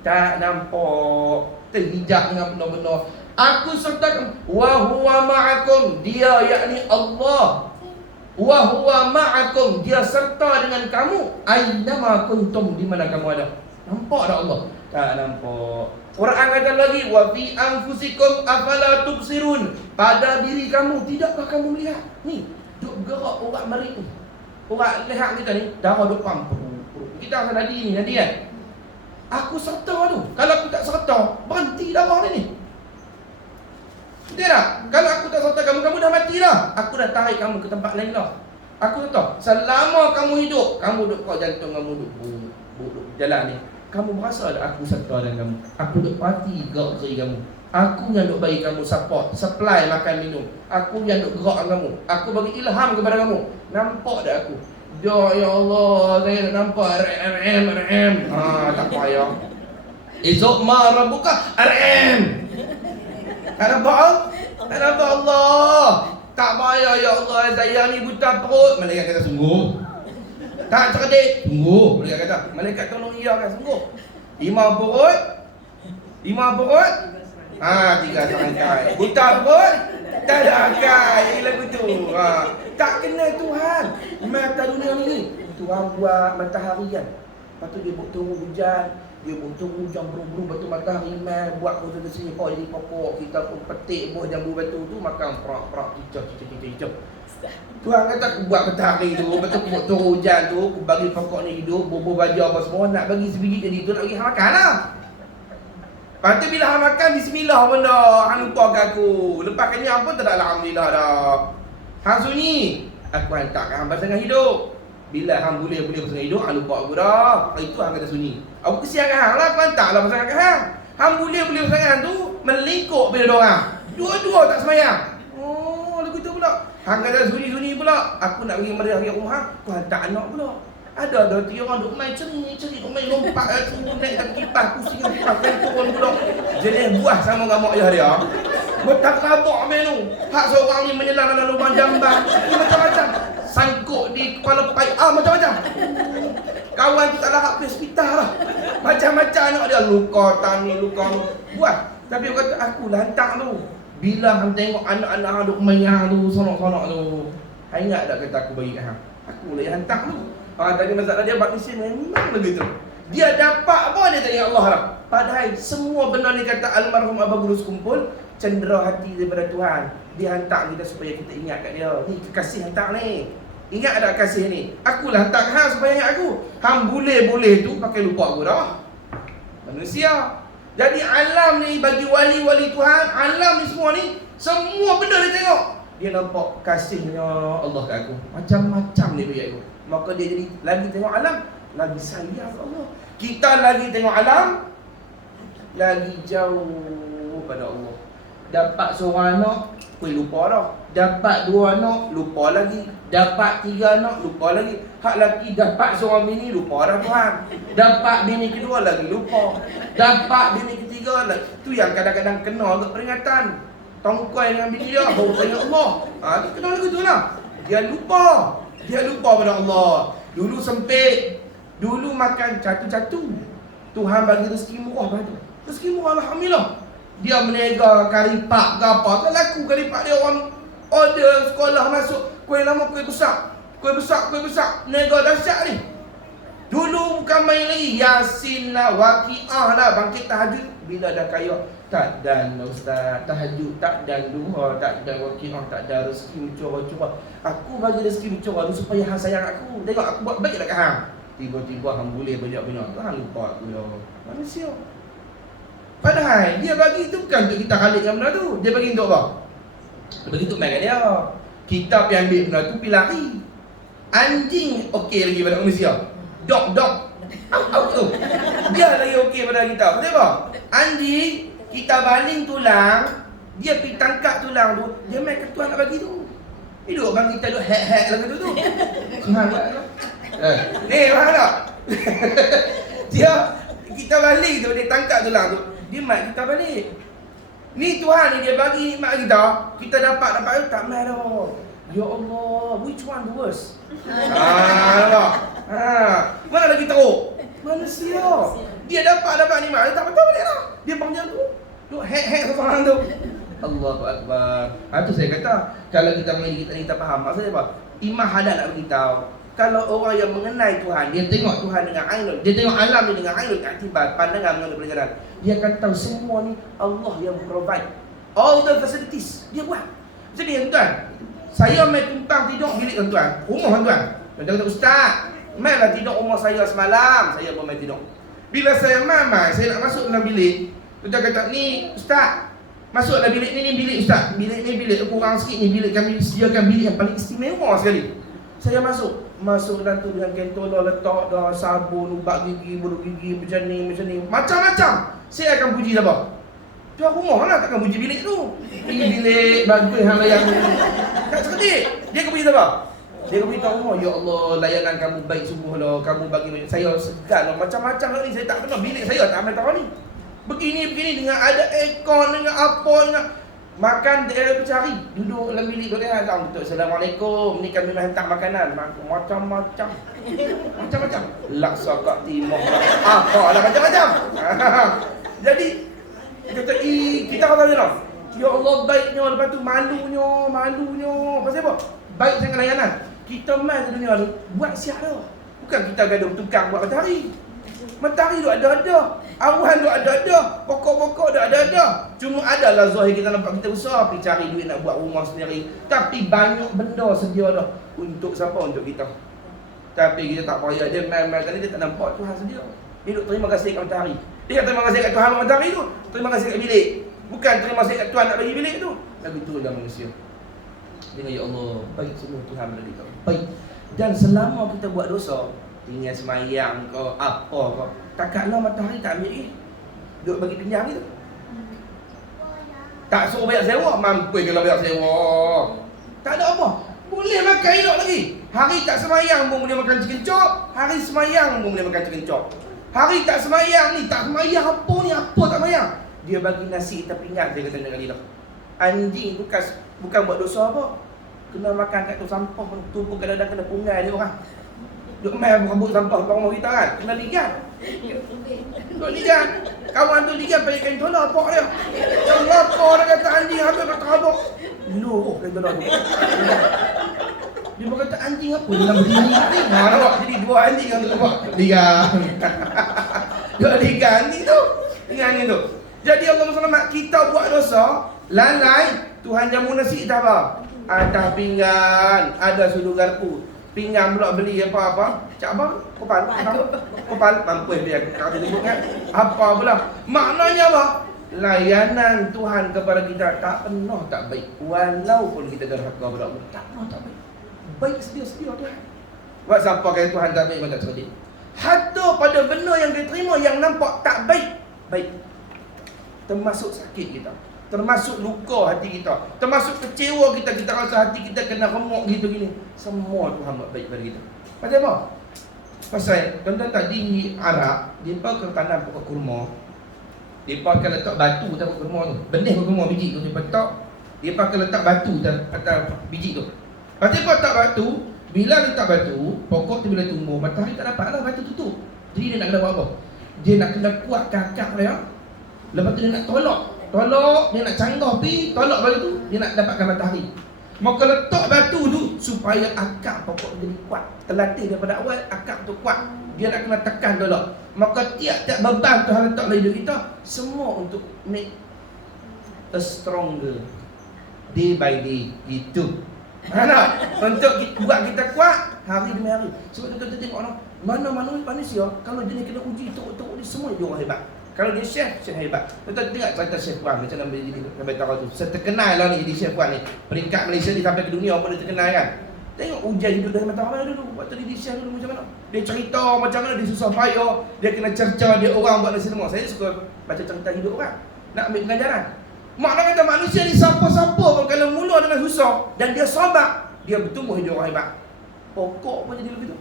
Tak nampak. Terhijab dengan benda-benda. Aku sertakan wa huwa ma'akum, dia yakni Allah. Wa huwa ma'akum, dia serta dengan kamu ainama kuntum, di mana kamu ada. Nampak tak Allah? Tak nampak. Quran kata lagi wa fi anfusikum afala tubsirun, pada diri kamu tidakkah kamu melihat? Ni duk gerak orang mari tu. Orang lihat kita ni darah duk pam. Kita akan nadi ni kan. Aku serta tu. Kalau aku tak serta, berhenti darah ni. Betul tak? Kalau aku tak serta kamu, kamu dah mati dah. Aku dah tarik kamu ke tempat lain dah. Aku tahu, selama kamu hidup, kamu duduk kau jantung kamu duduk jalan ni, kamu merasa tak aku serta dengan kamu? Aku duduk parti gerak-gerik kamu. Aku yang duduk bagi kamu support, supply makan minum. Aku yang duduk gerak kamu. Aku bagi ilham kepada kamu. Nampak tak aku? Ya Allah, saya nak nampak RM. Tak payah. Esok marah buka RM. Tak nampak? Tak nampak Allah. Tak payah ya Allah, saya ni buta perut. Malaikat kata sungguh. Tak cerdik, sungguh. Malaikat kata, malaikat tolong iakan sungguh. 5 perut. 5 perut. 3 serangkai. Buta perut. Tak ada akal. Lagu tu. Tak kena Tuhan. Mata dunia ni Tuhan buat matahari kan. Lepas tu dia buat turun hujan. Dia buat turun hujan buru-buru. Lepas tu matahari main. Buat batu di sini. Jadi pokok. Kita pun petik buah jambu batu tu. Makan perak-perak. Cicap. Tuhan kata aku buat matahari tu. Lepas tu aku buat turun hujan tu. Aku bagi pokok ni hidup. Bubuh baju apa semua. Nak bagi sebiji jadi tu. Nak bagi hang makan lah. Lepas tu bila hang makan, bismillah pun dah. Hang lupa ke aku. Lepas kenyang pun tak ada alhamdulillah dah. Hang sunyi, aku hantar ke hang pasangan hidup. Bila hang boleh pasangan hidup, hang lupa aku dah. Itu hang kata sunyi. Aku kesian ke hang lah, aku hantar lah pasangan ke hang. Hang boleh pasangan tu melingkup bila dorang. Dua-dua tak semayang. Oh, lagu tu pula. Hang kata sunyi-sunyi pula. Aku nak pergi meriah rumah hang, aku hantar anak pula. Ada 3 orang duk main ceri, duk main lompat turun naik tak kipas, pusing kipas turun pula. Jenis buah sama dengan mak ayah dia. Betak labak main tu. Hak seorang ni menyelam dalam lubang jamban. Ni macam-macam. Sangkut di kepala paip. Macam-macam. Kawan tu tak larat pergi hospital lah. Macam-macam anak dia. Luka tani, luka tu. Buat. Tapi aku kata, aku lantak tu. Bila hang tengok anak-anak hang duk main tu, sonok-sonok tu. Hang ingat tak kata aku bagi kat hang? Aku lah yang hantar tu. Tadi masalah dia buat mesin memang begitu. Dia dapat apa dia tak ingat Allah dah. Padahal semua benda ni kata almarhum Abah Guru kumpul cendera hati daripada Tuhan. Dia hantar kita supaya kita ingat kat dia. Ni kekasih hantar ni. Ingat tak kasih ni? Akulah hantar hang supaya ingat aku. Hang boleh-boleh tu pakai lupa aku dah. Manusia. Jadi alam ni bagi wali-wali Tuhan, alam ni semua ni, semua benda dia tengok. Dia nampak kasihnya Allah kat aku. Macam-macam dia bagi aku. Maka dia jadi lagi tengok alam, lagi sayang Allah. Kita lagi tengok alam, lagi jauh pada Allah. Dapat seorang anak, kuih lupa dah. Dapat 2 anak, lupa lagi. Dapat 3 anak, lupa lagi. Hak laki dapat seorang bini, lupa dah Tuhan. Dapat bini kedua lagi, lupa. Dapat bini ketiga lagi. Tu yang kadang-kadang kena agak peringatan. Tongkoi dengan bini dia, baru tanya Allah. Dia kena lagu tu lah. Dia lupa. Dia lupa pada Allah. Dulu sempit. Dulu makan catu-catu. Tuhan bagi rezeki murah pada tu. Rezeki murah, Alhamdulillah. Dia menega karipak ke apa. Kan laku karipak dia, orang order sekolah masuk. Kuih lama, kuih besar. Kuih besar, kuih besar. Menega dahsyat ni. Dulu bukan main lagi. Yasin lah, Waqiah lah, bangkit tahajud. Bila dah kaya, tak dan Ustaz. Tahajud tak dan duha, tak dan Waqiah, tak ada rezeki mencurah-curah. Aku bagi rezeki mencurah tu supaya hang sayang aku. Tengok aku buat baik dekat hang. Tiba-tiba hang boleh banyak-banyak. Hang lupa aku ya. Manusia. Padahal dia bagi tu bukan untuk kita khalid dengan benda tu. Dia bagi untuk apa? Dia bagi untuk main kat dia. Kita pergi ambil benda tu, pergi lari. Anjing okey lagi pada manusia. Dog. Au tu. Dia lagi okey pada kita. Betul apa? Anjing, kita baling tulang, dia pergi tangkap tulang tu, dia main ketuan nak bagi tu. Hidup bang kita duk hack lagu tu. Tuhan buat tu. Ni faham tak? Dia kita baling tu, dia tangkap tulang tu, dia mat kita balik. Ni Tuhan ni dia bagi nikmat kita dapat tak mai dah. Ya Allah, which one the worst? Nampak? Mana lagi teruk? Manusia. Dia dapat nikmat, dia tak betul balik lah. Dia panggil tu, duk hack seorang tu. Allahu Akbar. Tu saya kata, kalau kita mengaji kita faham. Maksudnya apa? Imam Haddad nak beritahu, kalau orang yang mengenai Tuhan, dia tengok Tuhan dengan ainul, dia tengok alam ni dengan ainul i'tibar, pandangan mengenai pelajaran, dia akan tahu semua ni Allah yang provide. All the facilities dia buat. Jadi tuan, saya main tumpang tidur bilik tuan, rumah tuan. Tuan kata, Ustaz, mainlah tidur rumah saya semalam. Saya pun main tidur. Bila saya mamai, saya nak masuk dalam bilik, tuan kata, ni Ustaz, masuklah bilik ni bilik Ustaz. Bilik ni bilik kurang sikit ni, bilik kami sediakan bilik yang paling istimewa sekali. Saya masuk dalam tu dengan kentola, letak dah sabun, ubat gigi, bulu gigi, macam ni, macam-macam. Saya akan puji apa? Tuan rumah lah, takkan puji bilik tu. Pergi bilik, bagus hang layan. Tak seketik. Dia akan puji apa? Dia akan puji tuan rumah, ya Allah, layanan kamu baik sungguh lah. Kamu bagi saya segan lah, macam-macam lah ni. Saya tak pernah, bilik saya tak ambil tahu ni. Begini dengan ada aircon, dengan apa, dengan makan dia cari, duduk dalam bilik tu dia betul. Assalamualaikum, ni kami hantar makanan macam-macam. Laksa kat timur. Apalah macam-macam. Jadi kata kita kata dia lah. Ya Allah baiknya, lepas tu malunya. Pasal apa? Baik sangat layanan. Kita mai ke dunia ni buat siap dah. Bukan kita gaduh tukang buat matahari. Matahari tu ada-ada, awan tu ada-ada, pokok-pokok tu ada-ada. Cuma adalah zahir kita nampak kita usaha pergi cari duit nak buat rumah sendiri. Tapi banyak benda sedia dah. Untuk siapa? Untuk kita. Tapi kita tak payah. Dia main-main kali dia tak nampak Tuhan sedia. Dia duk terima kasih kat matahari. Dia kata terima kasih kat Tuhan matahari tu. Terima kasih kat bilik. Bukan terima kasih kat Tuhan nak bagi bilik tu. Lagu tu dah manusia. Dengan ya Allah, baik semua Tuhan bagi kita. Baik. Dan selama kita buat dosa, tinggal semayang ke apa ke, takkanlah matahari tak ambil duk bagi pinjam gitu. Tak suruh bayar sewa, mampu kalau bayar sewa. Tak ada apa. Boleh makan hidup lagi. Hari tak semayang pun boleh makan chicken chop, hari semayang pun boleh makan chicken chop. Hari tak semayang ni, tak semayang apa ni, apa tak semayang. Dia bagi nasi kita pinggan, saya kata kali dah. Anjing bukan buat dosa apa. Kena makan kat tu sampah pun tumpuk kadang-kadang kena pungai dia orang. Duk main rambut sampah kat rumah kita kan. Kena ligan. Duk ligan. Kawan tu ligan pakai kain tola pok dia. Yang lapar dia kata anjing habis kata rabuk. Loh kain tola tu. Dia berkata anjing apa dalam berdiri ni. Nampak jadi dua anjing yang nampak. Ligan. Duk ligan ni tu. Ligan ni tu. Jadi Allah SWT kita buat dosa, lalai, Tuhan jamu nasi tak apa. Ada pinggan, ada sudu garpu. Pinggan pula beli apa-apa. Cak apa? Kopal. Mampu dia kata sebut kan. Apa pula? Maknanya apa? Layanan Tuhan kepada kita tak pernah tak baik. Walaupun kita derhaka kepada Allah, tak pernah tak baik. Baik sedia-sedia Tuhan. Buat siapa kata Tuhan tak baik, tak sedih. Hatta pada benda yang kita terima yang nampak tak baik, baik. Termasuk sakit kita. termasuk luka hati kita, termasuk kecewa kita, kita rasa hati kita kena remuk gitu gini. Semua Tuhan buat baik pada kita. Macam apa? Pasal tuan-tuan tak di Arab, dia akan tanam pokok kurma. Dia akan letak batu atas pokok kurma tu. Benih pokok kurma biji tu dia letak. Dia akan letak batu atas biji tu. Lepas dia letak batu, bila letak batu, pokok tu bila tumbuh, matahari tak dapat lah, batu tutup. Jadi dia nak kena buat apa? Dia nak kena kuatkan akar dia. Lepas tu dia nak tolak, dia nak canggah pi, tolak batu tu, dia nak dapatkan matahari. Maka letak batu tu supaya akar pokok jadi kuat. Terlatih daripada awal, akar tu kuat. Dia nak kena tekan dulu. Maka tiap-tiap beban Tuhan letak dalam hidup kita, semua untuk make a stronger day by day. Gitu. Untuk buat kita kuat hari demi hari. Sebab kita tengok orang mana-mana manusia, kalau dia kena uji teruk-teruk ni, semua dia orang hebat. Kalau dia chef hebat. Kita tengok cerita chef Wan macam mana dia jadi sampai tahu tu. Seterkenal lah ni jadi chef Wan ni. Peringkat Malaysia ni sampai ke dunia pun dia terkenal kan. Tengok ujian hidup dari mata mana dulu. Waktu dia jadi chef dulu macam mana. Dia cerita macam mana dia susah payah, dia kena cerca dia orang buat nasi lemak. Saya suka baca cerita hidup orang. Nak ambil pengajaran. Makna kata manusia ni siapa-siapa pun kalau mula dengan susah dan dia sabar, dia bertumbuh hidup orang hebat. Pokok pun jadi begitu.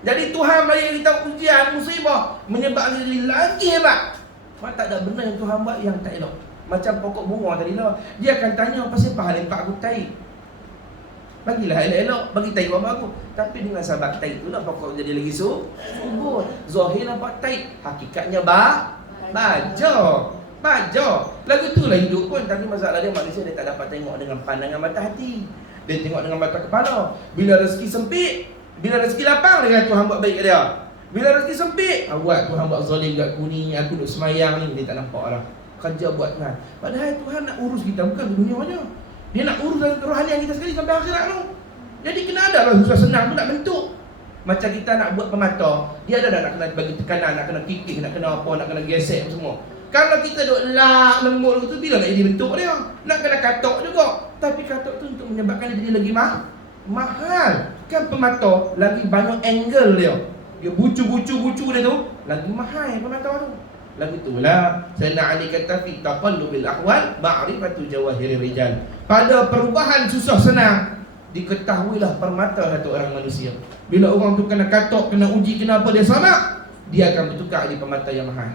Jadi Tuhan bagi kita ujian, musibah, menyebabkan dia lagi hebat. Sebab tak ada benda yang Tuhan buat yang tak elok. Macam pokok bunga tadi lah. Dia akan tanya, pasal apa hal empat aku taik? Bagilah elok-elok, bagi taik buat aku. Tapi dengan sahabat taik tu lah pokok jadi lagi subur. Zahir nampak taik, hakikatnya baja. Lagu tu lah hidup pun. Tapi masalah dia manusia dia tak dapat tengok dengan pandangan mata hati. Dia tengok dengan mata kepala. Bila rezeki sempit, bila rezeki lapang dengan Tuhan buat baik kat dia. Bila rezeki sempit, buat Tuhan buat zalim kat aku ni, aku duk semayang ni, dia tak nampak lah. Kerja buat Tuhan. Padahal Tuhan nak urus kita bukan dunia aja. Dia nak urus kerohanian kita sekali sampai akhirat tu. Jadi kena ada lah susah senang pun nak bentuk. Macam kita nak buat pemata, dia ada dah nak kena bagi tekanan, nak kena kikik, nak kena apa, nak kena gesek semua. Kalau kita duk lak lembut tu, bila nak jadi bentuk dia? Nak kena katok juga. Tapi katok tu untuk menyebabkan dia jadi lagi mahal. Kan pemata lagi banyak angle dia. Dia bucu dia tu lagi mahal pemata tu. Lagu itulah Sayyidina Ali kata fi taqallubil ahwal ma'rifatu jawahir rijal. Pada perubahan susah senang diketahuilah permata satu orang manusia. Bila orang tu kena katok, kena uji, kena apa, dia sabar, dia akan bertukar di permata yang mahal.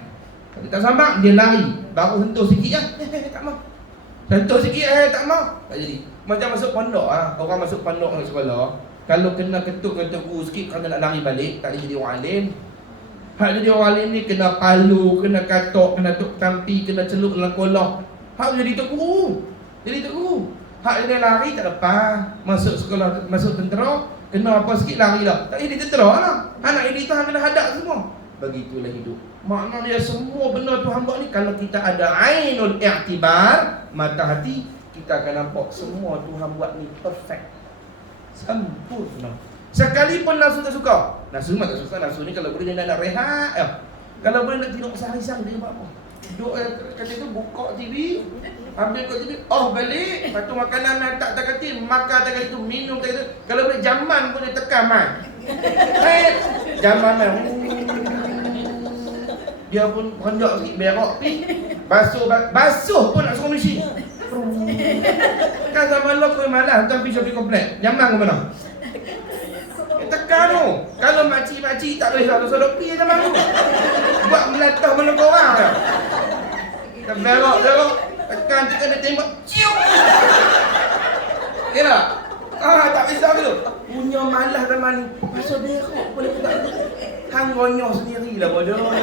Kalau tak sabar, dia lari. Baru sentuh sikit lah, tak mau. Sentuh sikit, tak mau. Tak jadi. Macam masuk pondok lah. Orang masuk pondok ke sekolah, kalau kena ketuk guru sikit, kena nak lari balik, tak boleh jadi orang alim. Hak jadi orang alim ni kena palu, kena katok, kena tuk tampi, kena celup dalam kolong. Hak jadi tok guru. Hak dia lari tak lepas. Masuk sekolah, masuk tentera, kena apa sikit lari dah. Tak jadi tentera lah. Anak ini Tuhan kena hadap semua. Begitulah hidup. Maknanya semua benda Tuhan buat ni, kalau kita ada ainul i'tibar, mata hati, kita akan nampak semua Tuhan buat ni perfect, sempurna. Sekalipun nafsu tak suka. Nafsu memang tak suka. Nafsu ni kalau boleh dia nak rehat. Kalau boleh nak tidur sehari-hari, dia buat apa? Duduk kata tu, buka TV, ambil kat TV, balik. Lepas tu makanan tak kata, makan tak kata tu, minum tak kata. Kalau boleh jaman pun dia tekan man. Jaman man. Dia pun renjak sikit, berak pi. Basuh pun nak suruh misi. Kan zaman lo kau malas hantar pergi shopping komplek. Jaman ke mana? Tekan tu. Kalau makcik-makcik tak boleh sodok pi zaman tu. Buat melatah mana kau orang dah. Kita berak. Tekan dia tembak. Cium. Kira. Tak bisa tu. Punya malas zaman ni. Pasal berak boleh tak tu. Hang ronyoh sendirilah bodoh.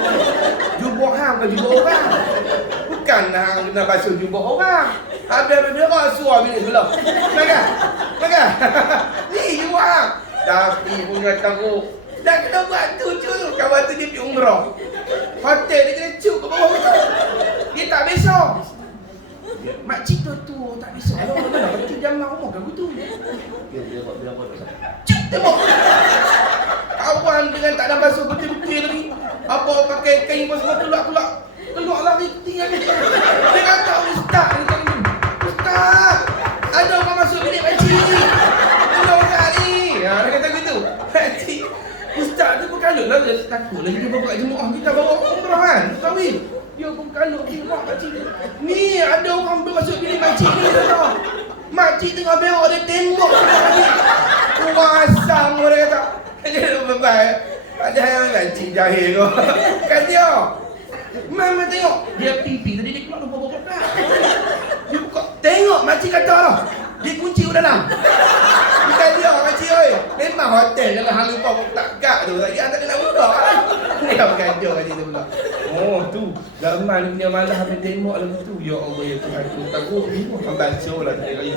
Jubuk hang ke jubuk orang. Bukan hang kena basuh jubuk orang. Habis berak suar bilik sebelah. Makan. Ni jubuk hang. Tapi punya teruk. Dah kena buat tu cuy. Kawan tu dia pergi umrah. Hotel dia kena cuk ke bawah tu. Dia tak besok. Makcik tu tak besok. Mana kecil jaman rumah ke aku tu. Dia cuk tembok. Kawan dengan tak ada basuh betul-betul lagi. Apa pakai kain apa semua keluar lari tinggal dia. Dia kata ustaz ni tadi. Ustaz, ada orang masuk bilik makcik. Tolong kali. Dia kata gitu. Ustaz tu berkalut lah, dia takut lagi dia bawa jemaah kita bawa umrah kan. Tahu Dia pun kalau tengok makcik ni. Ni ada orang masuk bilik makcik ni tau. Makcik tengah berak dia tembak makcik. Kuasam orang kata. Dia berbalik. Ada yang makcik jahil kau. Kan dia. Mama tengok. Dia pipi tadi dia keluar lupa buka. Dia buka. Tengok makcik kata lah. Dia kunci ke dalam. Bukan dia makcik oi. Memang hotel kalau hang lupa buka gak tu. Saya tak kena buka. Dia bukan dia makcik tu pula. Oh tu. Gaman punya malah habis tembak lagu tu. Ya Allah ya Tuhan aku takut. Hang baca lah tadi kali.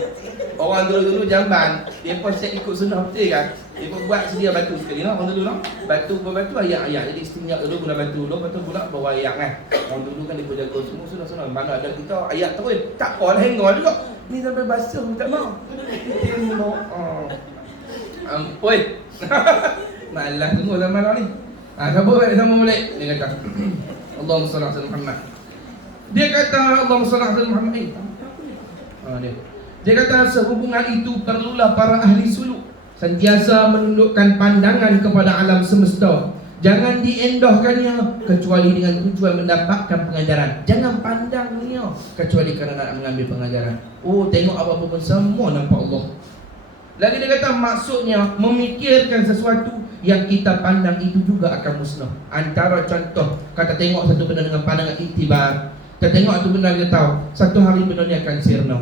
Orang dulu jamban, dia pun set ikut sunnah betul kan. Dia pun buat sedia batu sekali lah orang dulu lah. Batu ayat-ayat. Jadi istinyak dulu guna batu. Lepas tu pula bawa ayat kan. Orang dulu kan dia pun jaga semua sunnah-sunnah. Mana ada kita ayat terus. Tak apa lah hengol juga. Ni sampai basuh tak mau. Tengok. Ampun. Malas tunggu zaman lah ni. Siapa balik sama balik? Dia kata Allahumma salli ala Muhammad. Dia kata Allahumma salli ala Muhammad. Dia kata sehubungan itu perlulah para ahli suluk sentiasa menundukkan pandangan kepada alam semesta. Jangan diendohkannya kecuali dengan tujuan mendapatkan pengajaran. Jangan pandang dunia kecuali kerana nak mengambil pengajaran. Oh, tengok apa-apa pun semua nampak Allah. Lagi dia kata maksudnya memikirkan sesuatu yang kita pandang itu juga akan musnah. Antara contoh, kata tengok satu benda dengan pandangan iktibar. Kita tengok satu benda kita tahu satu hari benda ni akan sirna.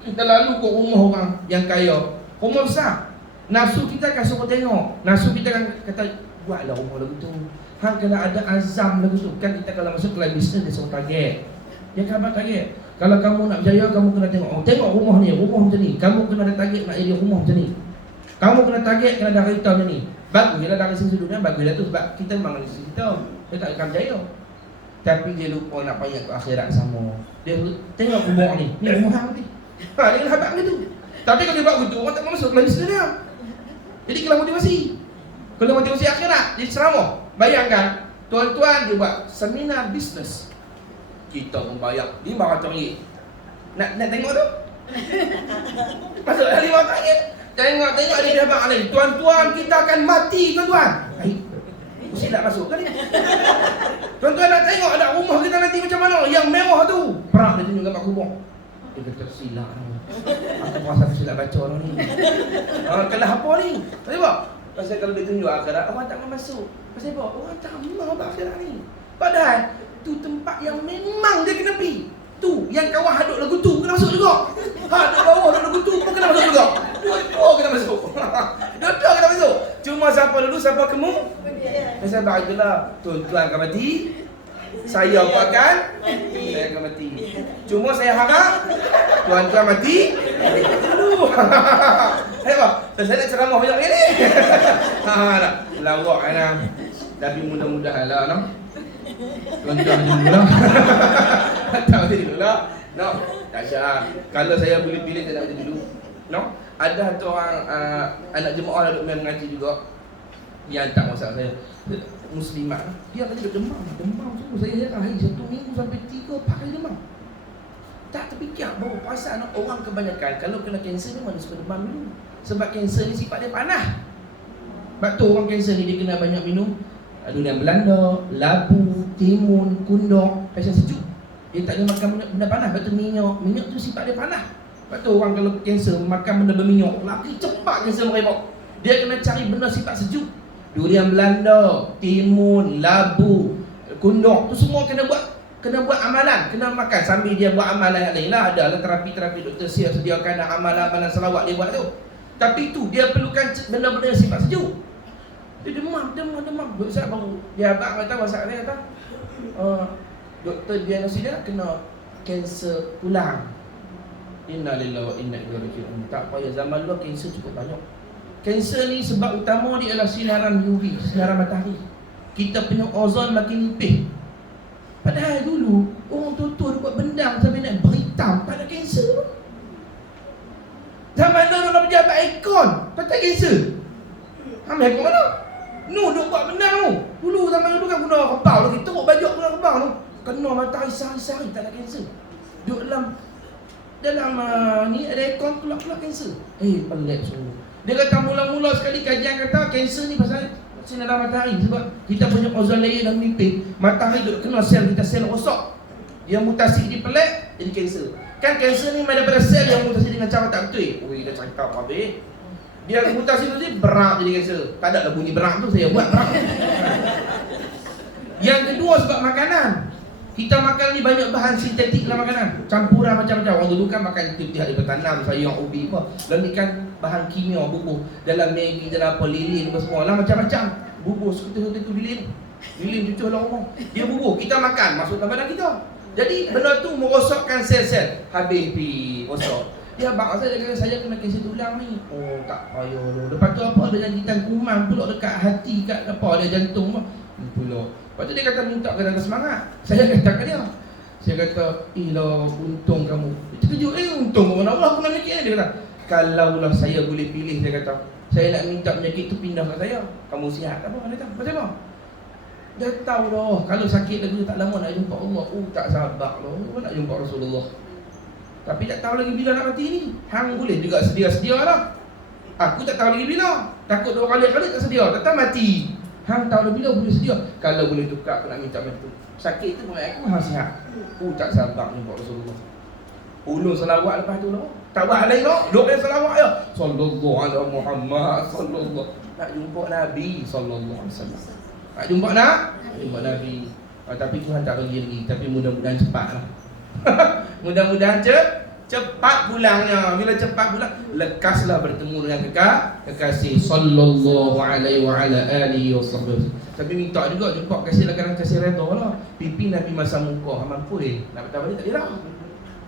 Kita lalu ke rumah orang yang kaya, rumah besar. Nafsu kita akan suruh tengok. Nafsu kita akan kata buatlah rumah lagu tu. Hang kena ada azam lagu tu. Kan kita kalau masuk kelas bisnes dia suruh target. Dia akan buat target. Kalau kamu nak berjaya, kamu kena tengok. Oh, tengok rumah ni, rumah macam ni. Kamu kena ada target nak jadi rumah macam ni. Kamu kena target kena ada kereta macam ni. Baguslah dari sisi dunia, baguslah tu sebab kita memang dari sisi kita. Dia tak akan berjaya. Tapi dia lupa nak payah ke akhirat sama. Dia tengok rumah ni. Ni rumah hang ni. Dia kena habaq gitu. Tapi kalau dia buat begitu, orang tak mau masuk kelas bisnes dia. Jadi kelas motivasi. Kalau motivasi akhirat, jadi ceramah. Bayangkan, tuan-tuan dia buat seminar bisnes. Kita pun bayar RM500. Nak tengok tu? Masuk RM500. Tengok dia dah habaq ni. Tuan-tuan kita akan mati tuan-tuan. Mesti nak masuk ke ni? Tuan-tuan nak tengok ada rumah kita nanti macam mana? Yang mewah tu. Perak dia tunjuk gambar kubur. Dia kata silap ni. Aku rasa aku silap baca orang ni. Kalah apa ni? Sebab pasal kalau dia tunjuk akhirat, orang tak mau masuk. Pasal apa? Orang tak mau akhirat ni. Padahal tu tempat yang memang dia kena pergi. Tu yang kawan haduk lagu tu kena masuk juga. Haduk bawah lagu tu pun kena masuk juga. Dua-dua kena masuk. Dua-dua kena masuk. Cuma siapa dulu siapa kamu? Pasal baiklah tuan-tuan akan mati. Saya akan mati. Cuma saya harap tuan-tuan mati dulu. Apa? Saya nak ceramah banyak ni. Nak lawak ana. Tapi mudah-mudahan lah noh. Tuan-tuan dulu. Tak boleh dulu lah. No, tak syah. Kalau saya boleh pilih saya nak macam dulu. No, ada satu orang anak jemaah duduk mengaji juga. Dia hantar WhatsApp saya. Muslimat, dia kata dia demam semua. Saya heran hari 1 minggu sampai 3-4 hari demam. Tak terfikir bahawa perasaan orang kebanyakan kalau kena kanser ni mana suka demam dulu. Sebab kanser ni sifat dia panah. Sebab tu orang kanser ni dia kena banyak minum durian Belanda, labu, timun, kundang, pasal sejuk. Dia tak boleh makan benda panas. Sebab tu minyak tu sifat dia panah. Sebab tu orang kalau kanser makan benda berminyak, lagi cepat kanser merebak. Dia kena cari benda sifat sejuk. Durian Belanda, timun, labu, kundang tu semua kena buat amalan, kena makan sambil dia buat amalan yang lain lah. Ada lah terapi doktor siap sediakan amalan-amalan selawat dia buat tu. Tapi tu dia perlukan benda-benda yang sifat sejuk. Dia demam. Ustaz baru dia abang kata WhatsApp dia kata doktor diagnosis dia kena kanser tulang. Inna lillahi wa inna ilaihi raji'un. Tak payah zaman dulu kanser cukup banyak. Kanser ni sebab utama dia adalah sinaran UV, sinaran matahari. Kita punya ozon makin nipis. Padahal dulu orang tua-tua dia buat bendang sampai nak berhitam, tak ada kanser. Zaman dulu nak pejabat ikon, tak ada kanser. Ambil ikon mana? Duk buat bendang tu. Dulu zaman dulu kan guna rebau lagi, teruk baju guna rebau tu. Kena matahari sehari-sehari tak ada kanser. Duduk dalam ni ada ikon keluar kanser. Pelik sungguh. Dia kata mula-mula sekali kajian kata kanser ni pasal sinar matahari. Sebab kita punya ozon layer dalam mimpi, matahari duduk kena sel kita, sel rosak. Yang mutasi di pelik jadi kanser. Kan kanser ni daripada sel yang mutasi dengan cara tak betul. Oi, dah cakap habis. Dia mutasi tu berak jadi kanser. Tak ada lah bunyi berak tu, saya buat berak. Yang kedua sebab makanan. Kita makan ni banyak bahan sintetik dalam makanan. Campuran macam-macam. Orang dulu kan makan pihak daripada tanam, sayur, ubi apa. Lalu ni kan bahan kimia bubuh. Dalam Maggi, dalam apa, lilin apa semua lah macam-macam. Bubuh seketul-ketul tu lilin. Lilin cucuk lah orang. Dia bubuh. Kita makan, masuk dalam badan kita. Jadi benda tu merosakkan sel-sel. Habis pi rosak. Dia abang saya kata saya kena kanser tulang ni. Oh tak payah lu. Lepas tu apa ada jangkitan kuman pula dekat hati kat apa ada jantung apa. Pula. Lepas tu dia kata minta kena semangat. Saya kata kat dia. Saya kata, "Ilah untung kamu." Dia terkejut, untung mana Allah aku nak mikir ni." Dia kata, "Kalaulah saya boleh pilih," dia kata, "saya nak minta penyakit tu pindah kat saya. Kamu sihat apa?" Dia kata, "Macam mana?" Dia tahu dah, kalau sakit lagi tak lama nak jumpa Allah. Tak sabar lah, nak jumpa Rasulullah. Tapi tak tahu lagi bila nak mati ni. Hang boleh juga sedia-sedia lah. Aku tak tahu lagi bila. Takut 2 kali tak sedia, tak mati. Hang tahu dah bila boleh sedia. Kalau boleh tukar aku nak minta macam tu. Sakit tu buat aku hang sihat. Tak sabar jumpa Rasulullah. Ulun selawat lepas tu lah. Tak buat lain lah. Doa selawat je. Sallallahu alaihi Muhammad sallallahu. Nak jumpa Nabi sallallahu alaihi wasallam. Nak jumpa Nabi. Tapi Tuhan tak bagi lagi. Tapi mudah-mudahan cepat lah. Mudah-mudahan cepat pulangnya. Bila cepat pulang, lekaslah bertemu dengan kekasih sallallahu alaihi wa ala alihi wasallam. Tapi minta juga jumpa kasih lah, kadang kasih redha lah. Pipi Nabi masam muka, mampu nak patah balik tak ada lah.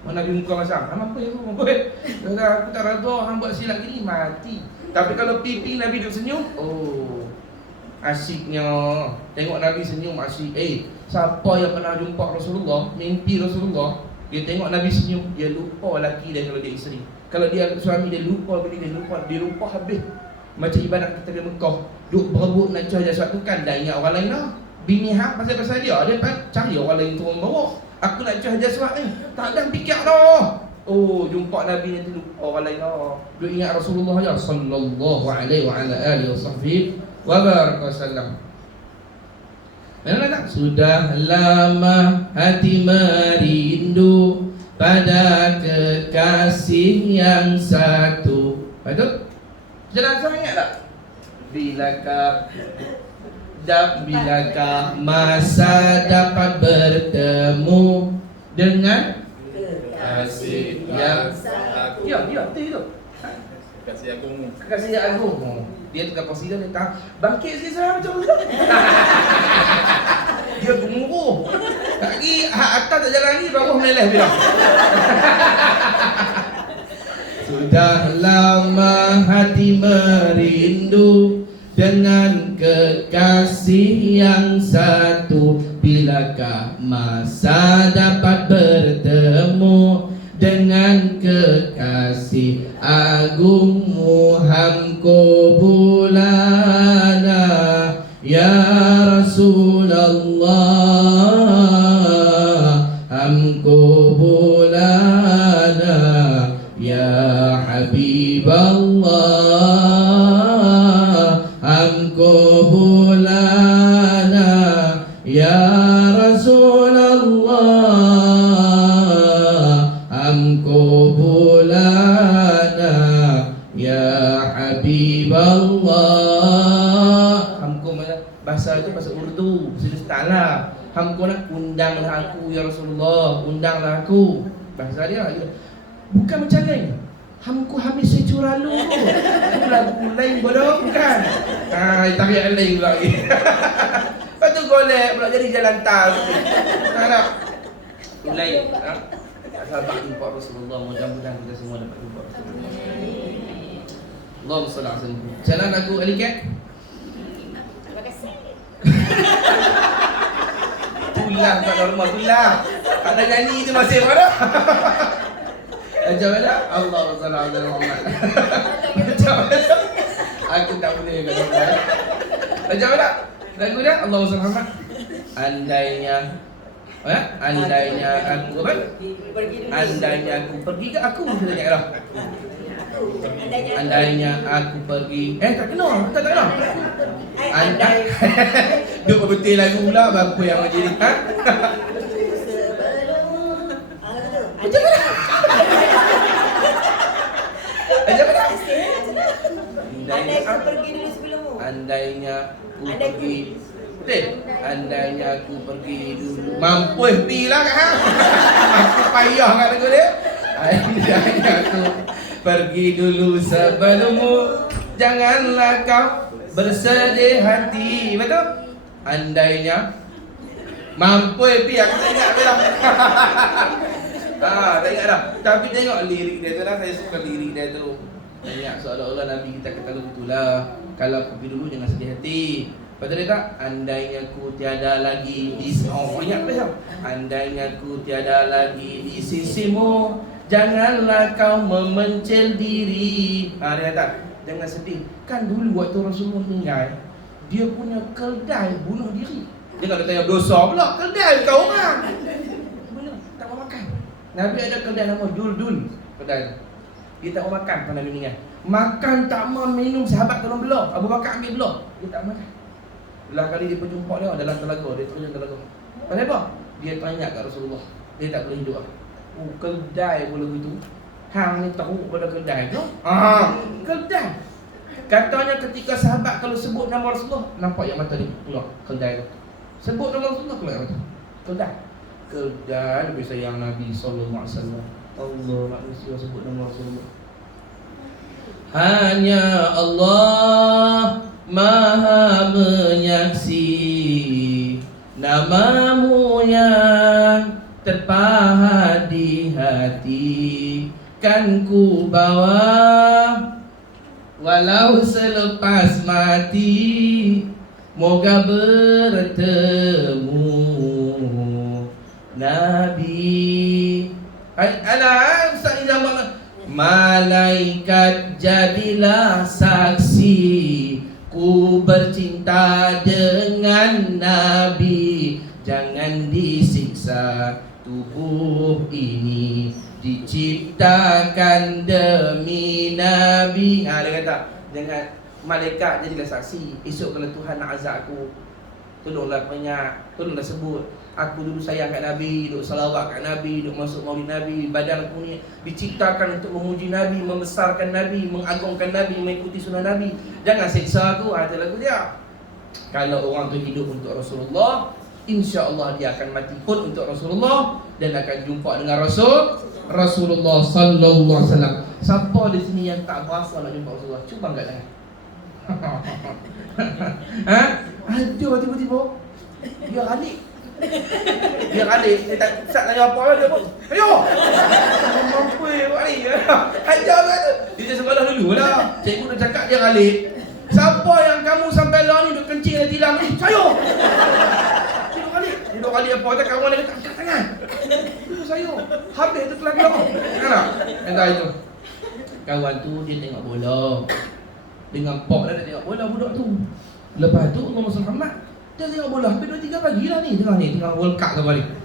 Mana Nabi muka masam, mampu mampu. Kata aku tak redha hang buat silap gini mati. Tapi kalau pipi Nabi duduk senyum, oh asyiknya. Tengok Nabi senyum asyik. Siapa yang pernah jumpa Rasulullah, mimpi Rasulullah, dia tengok Nabi senyum, dia lupa lelaki dia kalau dia isteri. Kalau dia suami dia lupa bini dia lupa habis. Macam ibadat kita di Mekah, duk berebut nak cari sesuatu kan dah ingat orang lain lah. Bini hang pasal dia cari orang lain turun bawa. Aku nak cari sesuatu ni, tak ada fikir dah. Oh, jumpa Nabi nanti lupa orang lain lah. Duk ingat Rasulullah aja sallallahu alaihi wa ala alihi wa baraka wasallam. Mana tak? Sudah lama hati merindu pada kekasih yang satu. Betul? Jenazah ingat tak? Bilakah masa dapat bertemu dengan kekasih yang satu? Ya, betul itu. Kekasih agung. Dia tukar posisi dia tak bangkit sikit saya macam tu. Dia gemuruh. Tak lagi atas tak jalan lagi, bawah meleleh dia. Sudah lama hati merindu dengan kekasih yang satu. Bilakah masa dapat bertemu dengan kekasih agungmu hamko bulana ya Rasulullah hamko bulana ya Habiballah hamko bulana ya Rasulullah hamko bulana ya Habiballah. Hamko mana? Bahasa itu bahasa Urdu, bahasa lah. Hamko nak undanglah aku ya Rasulullah, undanglah aku. Bahasa dia bukan macam lain. Hamko habis securalu. Itu lagu lain bodoh bukan. Tarik lain pula lagi. Lepas tu golek pula jadi jalan tol. Tak. Lain. Sahabat jumpa Rasulullah, mudah-mudahan kita semua dapat jumpa Rasulullah. Allahumma salli ala sayyidina. Jalan lagu Alikat. Terima kasih. Tulang tak normal tulang. Tak ada nyanyi tu masih mana? Macam mana? Allahumma salli ala Muhammad. Macam mana? Aku tak boleh kata apa. Macam mana? Lagu dia Allahumma salli ala Muhammad. Andainya aku apa? Andainya aku pergi ke aku sudah cakap dah. Andainya aku pergi. Tak kena. Tak kena. Andai Duk betul lagu pula. Berapa yang menjadi sebelum Macam mana? Macam mana? Andai aku pergi dulu sebelummu. Andainya aku Andai pergi. Betul? Andainya aku pergi dulu. Mampus pi lah kat. Aku payah kat lagu dia. Andainya aku pergi dulu sebelummu. Janganlah kau bersedih hati. Betul? Andainya mampus pi aku tak ingat dah. Tak ingat dah. Tapi tengok lirik dia tu lah. Saya suka lirik dia tu. Banyak seolah-olah Nabi kita kata begitulah. Kalau aku pergi dulu jangan sedih hati. Betul dia tak? Andainya ku tiada lagi di ingat apa? Andainya ku tiada lagi di sisimu, janganlah kau memencil diri. Dia kata, jangan sedih. Kan dulu waktu Rasulullah meninggal, dia punya keldai bunuh diri. Dia tak tanya berdosa pula, keldai kau orang. Belum, tak mau makan. Nabi ada keldai nama Dul. Keldai. Dia tak mau makan pada Nabi meninggal. Makan tak mau, minum sahabat tolong belah. Abu Bakar ambil belah. Dia tak makan. Belah kali dia berjumpa dia dalam telaga, dia terjun telaga. Pasal apa? Dia tanya kat Rasulullah. Dia tak boleh hidup. Keldai pula begitu. Hang ni tahu pada keldai tu? Keldai. Katanya ketika sahabat kalau sebut nama Rasulullah, nampak yang mata dia keluar keldai tu. Sebut nama Rasulullah keluar mata. Keldai. Keldai lebih sayang Nabi sallallahu alaihi wasallam. Allah manusia sebut nama Rasulullah. Hanya Allah Maha menyaksi, namamu yang terpahat di hati, kan ku bawa walau selepas mati, moga bertemu Nabi. Alah, Ustaz ni zaman malaikat jadilah saksi, ku bercinta dengan Nabi. Jangan disiksa, tubuh ini diciptakan demi Nabi. Dia kata, jangan malaikat jadilah saksi. Esok kalau Tuhan nak azab aku, tolonglah sebut aku dulu sayang kat Nabi, duk salawat kat Nabi, duk masuk maulid Nabi. Badan aku ni diciptakan untuk memuji Nabi, membesarkan Nabi, mengagungkan Nabi, mengikuti sunnah Nabi. Jangan siksa aku. Ada lagu dia. Kalau orang tu hidup untuk Rasulullah, insya-Allah dia akan mati pun untuk Rasulullah dan akan jumpa dengan Rasulullah sallallahu alaihi wasallam. Siapa di sini yang tak berasa nak jumpa Rasulullah? Cuba angkat tangan. Ada tiba-tiba dia alik. Dia tak Ustaz tanya apa dia pun. Ayo. Mampu buat ni. Ajar tu. Dia sekolah dulu lah. Cikgu dah cakap dia alik. Siapa yang kamu sampai lah ni duk kencing dan tilam ni? Saya. Dia duk alik apa tak kawan dia kata angkat tangan. Itu saya. Habis tu kelas dia. Kan? Entah itu. Kawan tu dia tengok bola. Dengan pok dia tengok bola budak tu. Lepas tu Umar Muhammad dia tengok bola sampai 2-3 pagi lah ni. Tengah World Cup ke balik.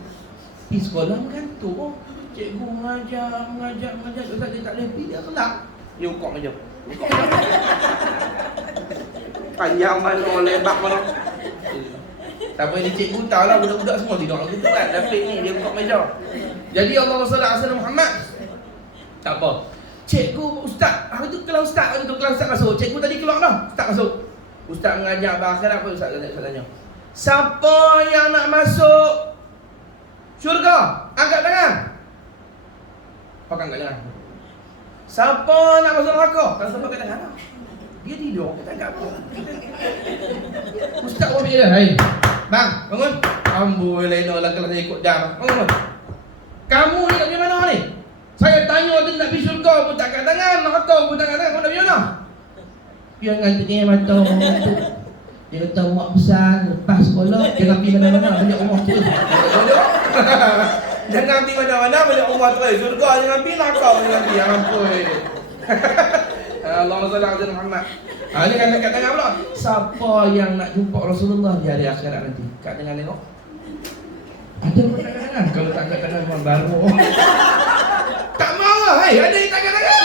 Pergi sekolah mengantuk. Cikgu mengajar. Ustaz dia tak boleh pergi, dia kelak. Dia ukok meja. Panjang mana, lebar mana. Tak apa ni cikgu tahu lah budak-budak semua tidur gitu kan. Tapi ni dia ukok meja. Jadi Allah SWT Muhammad. Tak apa. Cikgu, Ustaz, hari tu kelas Ustaz masuk. Cikgu tadi keluar dah. Ustaz masuk. Ustaz mengajar berakhirat apa Ustaz tanya? Siapa yang nak masuk syurga? Angkat tangan. Pakai angkat tangan. Siapa nak masuk neraka? Tak siapa angkat tangan. Dia tidur, kita angkat apa? Ustaz buat dia. Hai. Bang, bangun. Amboi leno lah kelas saya ikut jam. Bangun. Kamu ni nak pergi mana ni? Saya tanya tu nak pergi syurga pun tak angkat tangan, neraka pun tak angkat tangan. Kau nak pergi mana? Dia ngantuknya mata orang tu. Dia kata mak besar lepas sekolah jangan pergi mana-mana banyak rumah terus. Jangan pergi mana-mana banyak rumah terus. Surga jangan pergi, neraka jangan pergi. Ampun. Allahumma salli ala Muhammad. Dia kata kat tangan pula. Siapa yang nak jumpa Rasulullah di hari akhirat nanti? Kat tangan tengok. Ada pun tak kat tangan. Kalau tak kat tangan memang baru. Tak mau lah. Hai, ada yang tak kat tangan.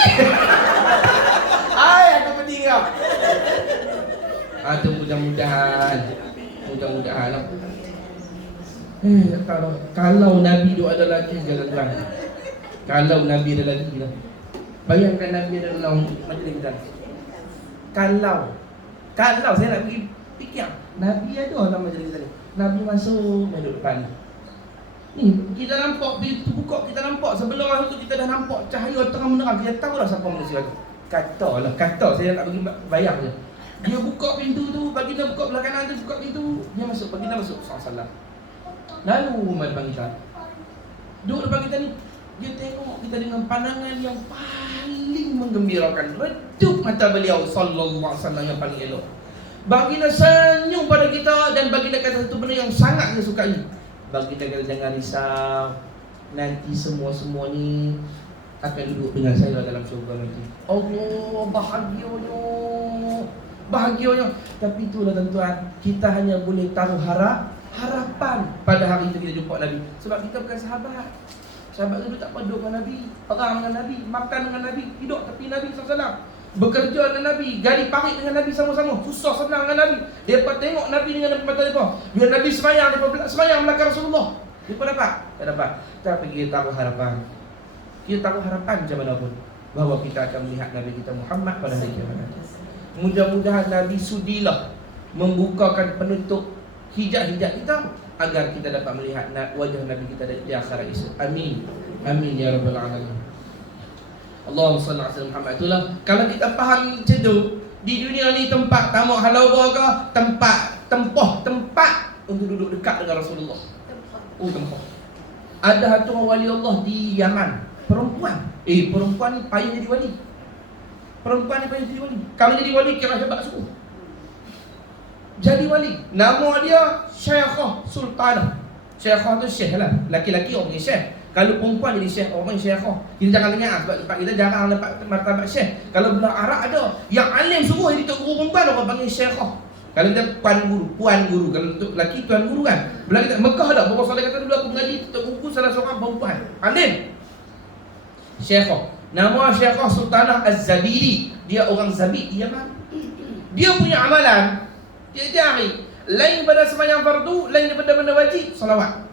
Mudah-mudahan lah. Kalau Nabi tu ada lagi jangan tuan. Kalau Nabi ada lagi lah. Bayangkan Nabi ada dalam majlis kita. Kalau saya nak pergi fikir, Nabi ada dalam majlis kita ni. Nabi masuk duduk depan. Ni kita nampak pintu buka, kita nampak sebelum masuk tu kita dah nampak cahaya terang menerang. Kita tahu dah siapa manusia tu. Kata saya nak bagi bayang je. Dia buka pintu tu, baginda buka belah kanan tu, buka pintu, dia masuk, baginda masuk SAW. Lalu umat depan kita duduk depan kita ni, dia tengok kita dengan pandangan yang paling menggembirakan. Redup mata beliau sallallahu alaihi wasallam yang paling elok. Baginda senyum pada kita dan baginda kata satu benda yang sangat dia sukai. Baginda kata jangan risau, nanti semua ni akan duduk dengan saya dalam syurga nanti. Allah, bahagianya. Tapi itulah tuan-tuan, kita hanya boleh taruh harapan pada hari itu kita jumpa Nabi. Sebab kita bukan sahabat. Sahabat dulu tak duduk dengan Nabi, perang dengan Nabi, makan dengan Nabi, hidup tepi Nabi SAW, bekerja dengan Nabi, gali parit dengan Nabi sama-sama, susah senang dengan Nabi. Mereka tengok Nabi dengan mata mereka. Bila Nabi semayang, mereka semayang belakang Rasulullah. Mereka dapat? Tak dapat. Tapi kita taruh harapan. Kita taruh harapan macam mana pun, bahawa kita akan melihat Nabi kita Muhammad pada hari kiamat nanti. Mudah-mudahan Nabi sudilah membukakan penutup hijab-hijab kita agar kita dapat melihat wajah Nabi kita di akhirat esok. Amin. Amin ya rabbal alamin. Allahumma salli ala Muhammad. Itulah kalau kita faham macam tu, di dunia ni tempat tamak halal ke, tempat untuk duduk dekat dengan Rasulullah. Tempat. Ada satu wali Allah di Yaman, perempuan ni payah jadi wali. Kalau jadi wali kira hebat suku. Jadi wali. Nama dia Syekhah Sultanah. Syekhah tu syekh lah. Laki-laki orang panggil syekh. Kalau perempuan jadi syekh, orang panggil syekhah. Kita jangan dengar sebab tempat kita jarang dapat martabat syekh. Kalau belah Arab ada yang alim suruh jadi tok guru perempuan, orang panggil syekhah. Kalau kita puan guru. Kalau untuk lelaki tuan guru kan. Belah kita Mekah ada beberapa sahabat kata dulu aku mengaji tok guru salah seorang perempuan. Alim. Syekhah. Nama Syekhah Sultanah Az-Zabidi. Dia orang Zabid Yaman. Dia punya amalan tiap hari, lain pada sembahyang fardu, lain daripada benda wajib, salawat.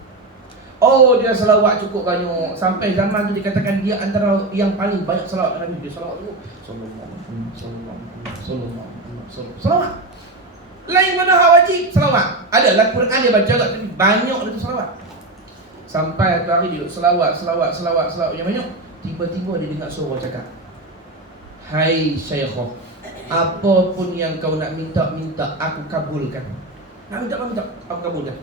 Oh, dia salawat cukup banyak. Sampai zaman tu dikatakan dia antara yang paling banyak salawat Nabi. Dia salawat dulu. Salawat. Lain pada hak wajib, salawat. Adalah Quran dia baca tak, tapi banyak dia tu salawat. Sampai satu hari dia salawat yang banyak. Tiba-tiba dia dengar suara cakap, "Hai Syekhah, apapun yang kau nak minta, aku kabulkan." Nak minta, aku kabulkan.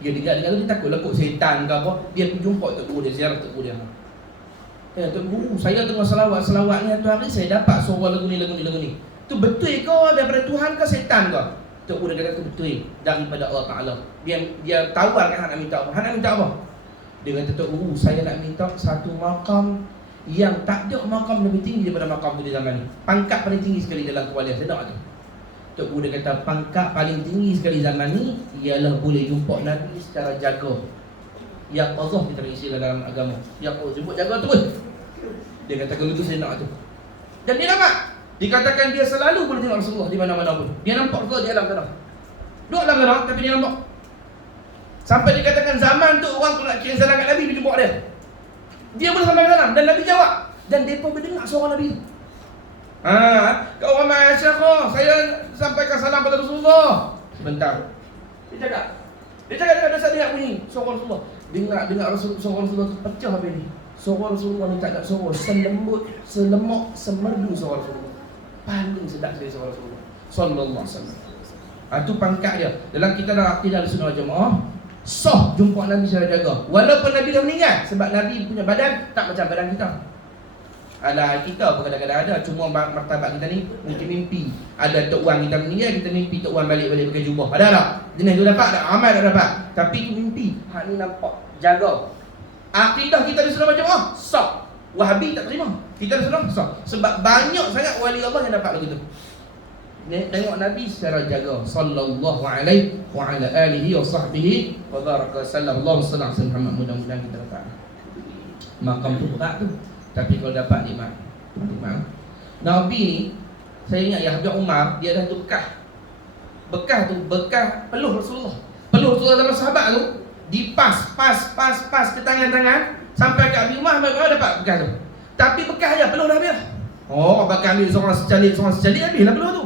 Dia dengar tu dia takut lekuk setan ke apa. Dia pergi jumpa Tok Guru dia, ziarah Tok Guru dia. Tok Guru, saya tengah selawat ni satu hari saya dapat suara lagu ni. Tu betul ke daripada Tuhan ke setan ke? Tok Guru dia kata tu betul daripada Allah Ta'ala. Dia tawarkan hang nak minta apa. Hang nak minta apa? Dia kata, Tok Guru, saya nak minta satu makam yang tak ada makam lebih tinggi daripada makam tu di zaman ni. Pangkat paling tinggi sekali dalam kewalian. Saya tak tu. Tok Guru dia kata, pangkat paling tinggi sekali zaman ni ialah boleh jumpa Nabi secara jaga. Ya Allah kita istilah dalam agama. Ya Allah jemput jaga terus. Dia kata kalau tu saya nak tu. Dan dia dapat. Dikatakan dia selalu boleh tengok Rasulullah di mana-mana pun. Dia nampak Rasulullah di alam sana. Duduk dalam sana tapi dia nampak. Sampai dikatakan zaman tu orang tu nak kirim salam kat Nabi, dia jumpa dia. Dia boleh sampai salam dan Nabi jawab. Dan mereka mendengar suara Nabi. Kau ramai Syekhah, saya sampaikan salam pada Rasulullah. Sebentar. Dia cakap ada saya bunyi suara Rasulullah. Dengar suara Rasulullah tu pecah habis ni. Suara Rasulullah ni tak ada suara selembut, selemak, semerdu suara Rasulullah. Paling sedap dari suara Rasulullah sallallahu alaihi wasallam. Itu pangkat dia. Dalam kitab Aqidah Ahlussunnah wal Jamaah, sah jumpa Nabi secara jaga. Walaupun Nabi dah meninggal, sebab Nabi punya badan tak macam badan kita. Alah kita pun kadang-kadang ada, cuma martabat kita ni mungkin mimpi. Ada tok wan kita meninggal, kita mimpi tok wan balik pakai jubah. Ada tak? Jenis tu dapat tak? Amal tak dapat. Tapi tu mimpi. Hak ni nampak jaga. Akidah kita di sunnah macam sah. Wahabi tak terima. Kita di sunnah sah. Sebab banyak sangat wali Allah yang dapat begitu. Tengok Nabi secara jaga sallallahu alaihi wa ala alihi wa sahbihi wa baraka sallam. Allahumma salli ala Muhammad. Mudah-mudahan kita dapat makam tu berat tu, tapi kalau dapat nikmat. Nabi ni saya ingat Yahya Umar dia dah tukar Bekah tu, bekah peluh Rasulullah. Peluh Rasulullah sama sahabat tu dipas, pas ke tangan-tangan sampai ke Abi Umar, dapat bekah tu. Tapi bekah je, peluh dah habis. Oh, bakal ambil seorang secalik habislah peluh tu.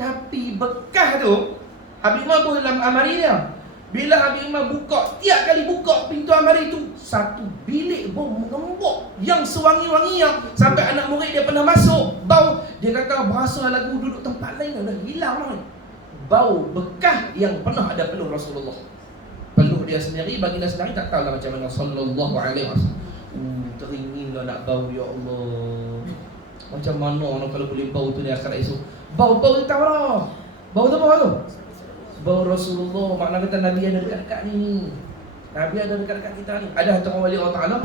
Tapi bekah tu Abi Umar pun dalam amari dia. Bila Abi Umar buka, tiap kali buka pintu amari tu, satu bilik bau mengembok yang sewangi-wangi yang sampai anak murid dia pernah masuk, bau dia kata berasa lagu duduk tempat lain dah hilang dah. Bau bekah yang pernah ada peluh Rasulullah. Peluh dia sendiri, baginda sendiri tak tahulah macam mana sallallahu alaihi wasallam. Teringinlah nak bau, ya Allah. Macam mana orang kalau boleh bau tu di akhirat esok. Bau tu tahu lah. Bau tu apa tu? Bau Rasulullah. Makna kata Nabi ada dekat-dekat ni. Nabi ada dekat-dekat kita ni. Ada satu wali Allah Ta'ala,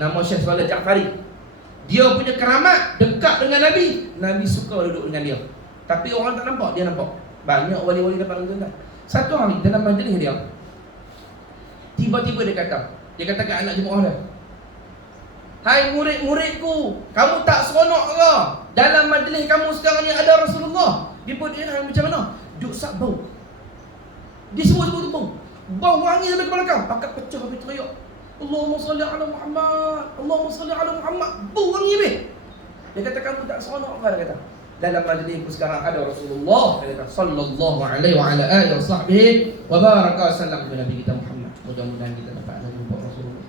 nama Syekh Saleh Ja'fari. Dia punya keramat dekat dengan Nabi. Nabi suka duduk dengan dia. Tapi orang tak nampak, dia nampak. Banyak wali-wali dapat tuan-tuan. Satu hari dalam majlis dia, tiba-tiba dia kata ke anak jemaah dia, hai murid-muridku, kamu tak seronok ke? Dalam majlis kamu sekarang ni ada Rasulullah. Dia pun dia macam mana? Duk sak bau. Dia sebut bau. Bau wangi sampai ke belakang. Pakat pecah habis teriak, Allahumma salli ala Muhammad, Allahumma salli ala Muhammad. Bau wangi habis. Dia kata kamu tak seronok ke? Dia kata dalam majlisku sekarang ada Rasulullah. Dia kata sallallahu alaihi wa ala alihi wa sahbihi wa baraka sallam kepada Nabi kita Muhammad. Mudah-mudahan kita dapat jumpa Rasulullah.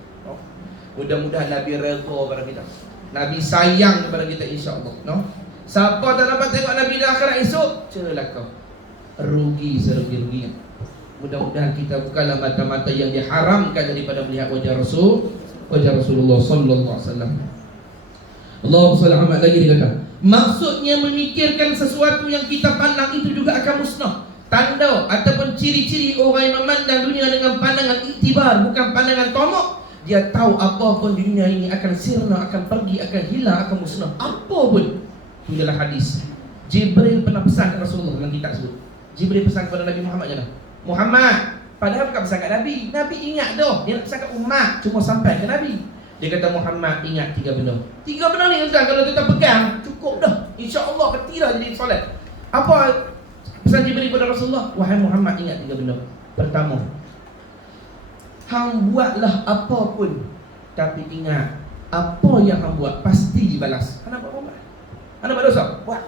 Mudah-mudahan Nabi redha kepada kita, Nabi sayang kepada kita, insya-Allah. Siapa tak dapat tengok Nabi di akhirat esok, celaka, rugi serugi-ruginya. Mudah-mudahan kita bukanlah mata-mata yang diharamkan daripada melihat wajah Rasulullah sallallahu alaihi wasallam. Allahumma shalli alaihi lagi dia kata, maksudnya memikirkan sesuatu yang kita pandang itu juga akan musnah. Tanda ataupun ciri-ciri orang yang memandang dunia dengan pandangan iktibar, bukan pandangan tomok. Dia tahu apa pun di dunia ini akan sirna, akan pergi, akan hilang, akan musnah. Apa pun. Itulah hadis. Jibril pernah pesan kepada Rasulullah dalam kitab sebut. Jibril pesan kepada Nabi Muhammad je lah, Muhammad, padahal bukan pesan kat Nabi. Nabi ingat dah, dia nak pesan kat umat, cuma sampai ke Nabi. Dia kata, Muhammad ingat 3 benda. 3 benda ni kalau kita pegang, cukup dah, insya-Allah ketilah jadi solat. Apa pesan Jibril kepada Rasulullah? Wahai Muhammad, ingat 3 benda. Pertama, hang buatlah apa pun, tapi ingat apa yang hang buat pasti dibalas. Hang nak buat apa? Hang nak buat dosa? Buat.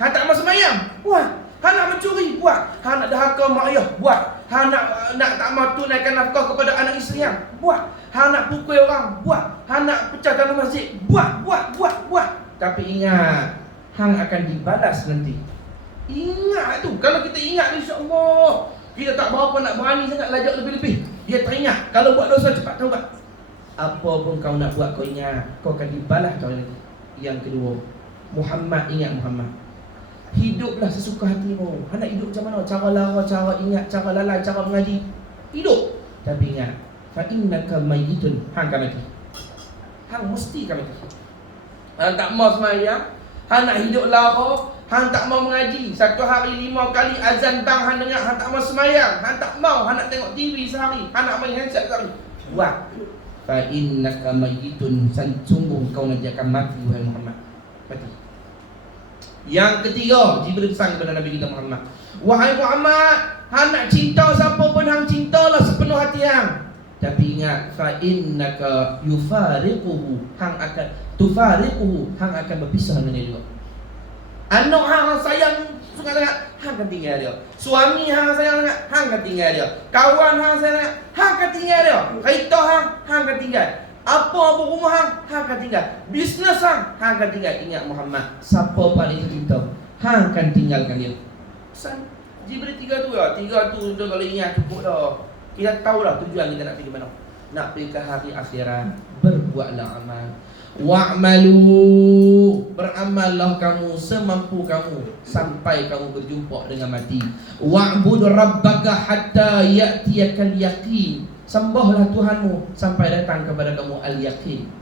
Hang tak mau sembahyang? Buat. Hang nak mencuri? Buat. Hang nak dahaka mak ayah? Buat. Hang nak tak mau tunaikan nafkah kepada anak isteri hang? Buat. Hang nak pukul orang? Buat. Hang nak pecah tanah masjid? Buat. Tapi ingat, hang akan dibalas nanti. Ingat tu. Kalau kita ingat, insya-Allah kita tak berapa nak berani sangat lajak lebih-lebih. Dia teringat, kalau buat dosa cepat taubat. Apa pun kau nak buat, kau ingat, kau akan dibalas kau nanti. Yang kedua, Muhammad, ingat Muhammad, hiduplah sesuka hatimu. Hang nak hidup macam mana? Cara lara, cara ingat, cara lalai, cara mengaji. Hidup. Tapi ingat, fa innaka mayyitun. Hang akan mati. Hang mesti akan mati. Hang tak mau sembahyang, hang nak hidup lara, hang tak mau mengaji, satu hari 5 kali azan tang hang dengar, hang tak mau sembahyang, hang tak mau, hang nak tengok TV sehari, hang nak main handset sehari. Buat. Fa innaka mayyitun, sungguh kau nanti akan mati wahai Muhammad. Mati. Yang ketiga, Jibril pesan kepada Nabi kita Muhammad, wahai Muhammad, hang nak cinta siapa pun hang cintalah sepenuh hati hang. Tapi ingat, fa innaka yufariquhu, hang akan tufariquhu, hang akan berpisah dengan dia juga. Anak hang sayang sangat-sangat, hang akan tinggal dia. Suami hang sayang sangat, hang akan tinggal dia. Kawan hang sayang sangat, hang akan tinggal dia. Kereta hang akan tinggal. Apa rumah hang akan tinggal. Bisnes hang akan tinggal. Ingat Muhammad, siapa paling cinta, hang akan tinggalkan dia. Pesan Jibril 3 tu ya. 3 tu dah kalau ingat cukup dah. Kita tahu dah tujuan kita nak pergi mana. Nak pergi ke hari akhirat. Berbuatlah amal. Wa'malu, beramallah kamu semampu kamu sampai kamu berjumpa dengan mati. Wa'bud rabbaka hatta ya'tiyakal yaqin, sembahlah Tuhanmu sampai datang kepada kamu al-yaqin.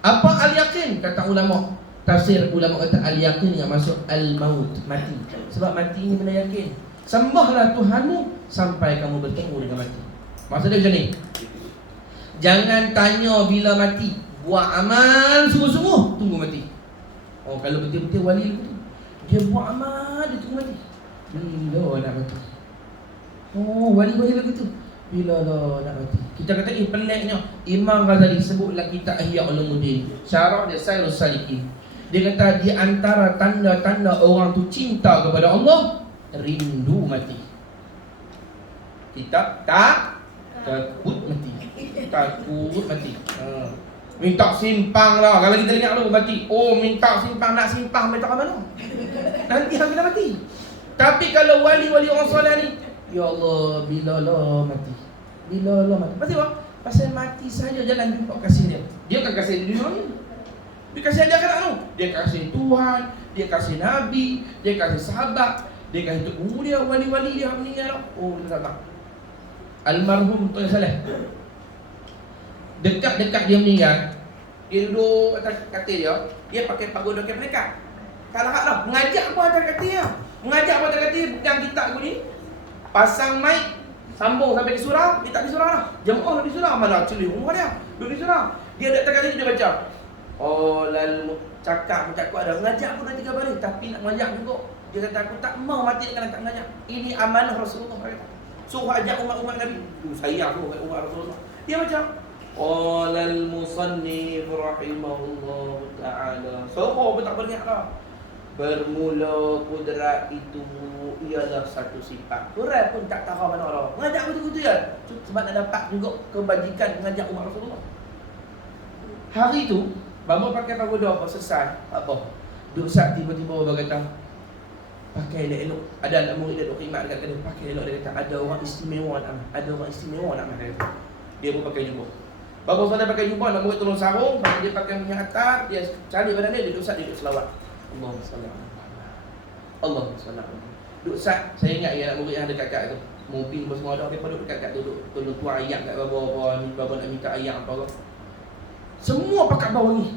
Apa al-yaqin? Kata ulama tafsir, ulama kata al-yaqin yang masuk al-maut, mati. Sebab mati ini benda yakin. Sembahlah Tuhanmu sampai kamu bertemu dengan mati. Maksudnya macam ni, jangan tanya bila mati, buat amal sungguh-sungguh, tunggu mati. Oh, kalau betul-betul wali itu, dia buat amal, dia tunggu mati. Bila nak mati? Oh, wali-wali lagu tu. Bila lah nak mati? Kita kata peliknya Imam Ghazali sebutlah kitab Ihya Ulumuddin. Syarah dia Sairus Salikin. Dia kata di antara tanda-tanda orang tu cinta kepada Allah, rindu mati. Kita takut mati. Takut mati. Minta simpang lah. Kalau kita ingat dulu mati. Oh, minta simpang, nak simpang minta ke mana? Nanti hari dah mati. Tapi kalau wali-wali orang soleh ni, ya Allah, bila lah mati? Bila lah mati? Pasal apa? Pasal mati saja jalan jumpa kasih dia. Dia akan kasih dunia ni. Dia kasih dia kan tu. Dia kasih Tuhan, dia kasih Nabi, dia kasih sahabat, dia kasih tok guru dia, wali-wali dia meninggal. Oh, dia tak. Almarhum Tuan Saleh. Dekat-dekat dia meninggal, dia duduk atas katil dia pakai pagoda ke mereka. Kalau hak dah mengajak pun atas katil dia. Mengajak pun atas katil pegang kitab aku ni. Pasang mic, sambung sampai di surau, dia tak di surau dah. Jemaah di surau, mana curi rumah dia. Duduk di surau. Dia dekat katil dia baca. Oh, lalu cakap ada mengajak pun dah 3 baris tapi nak mengajak juga. Dia kata aku tak mau mati dengan tak mengajak. Ini amanah Rasulullah kata. Suruh ajak umat-umat Nabi. Sayang tu umat Rasulullah. Dia baca Qalal musannif rahimahullah ta'ala. Suruh pun tak banyak lah. Bermula kudrat itu ialah satu sifat. Quran pun tak tahu mana Allah. Mengajak betul-betul ya. Sebab nak dapat juga kebajikan mengajak umat Rasulullah. Hari tu Bapa pakai pagoda apa selesai. Apa? Duduk saat tiba-tiba Bapa kata pakai elok-elok. Ada anak murid dia duduk khidmat dekat dia. Pakai elok dia kata ada orang istimewa nak. Ada orang istimewa nak dia kata. Dia pun pakai jubah. Bapa saya pakai jubah, nak murid tolong sarung, dia pakai minyak atar, dia cari badan dia duduk saat dia duduk selawat. Allahumma salli ala Muhammad. Allahumma salli ala Muhammad. Duduk saat saya ingat ya anak murid yang ada kakak tu. Mungkin semua ada depa duduk dekat duduk tolong tuan ayat kat bapa nak minta ayat apa. Semua pakai bau wangi.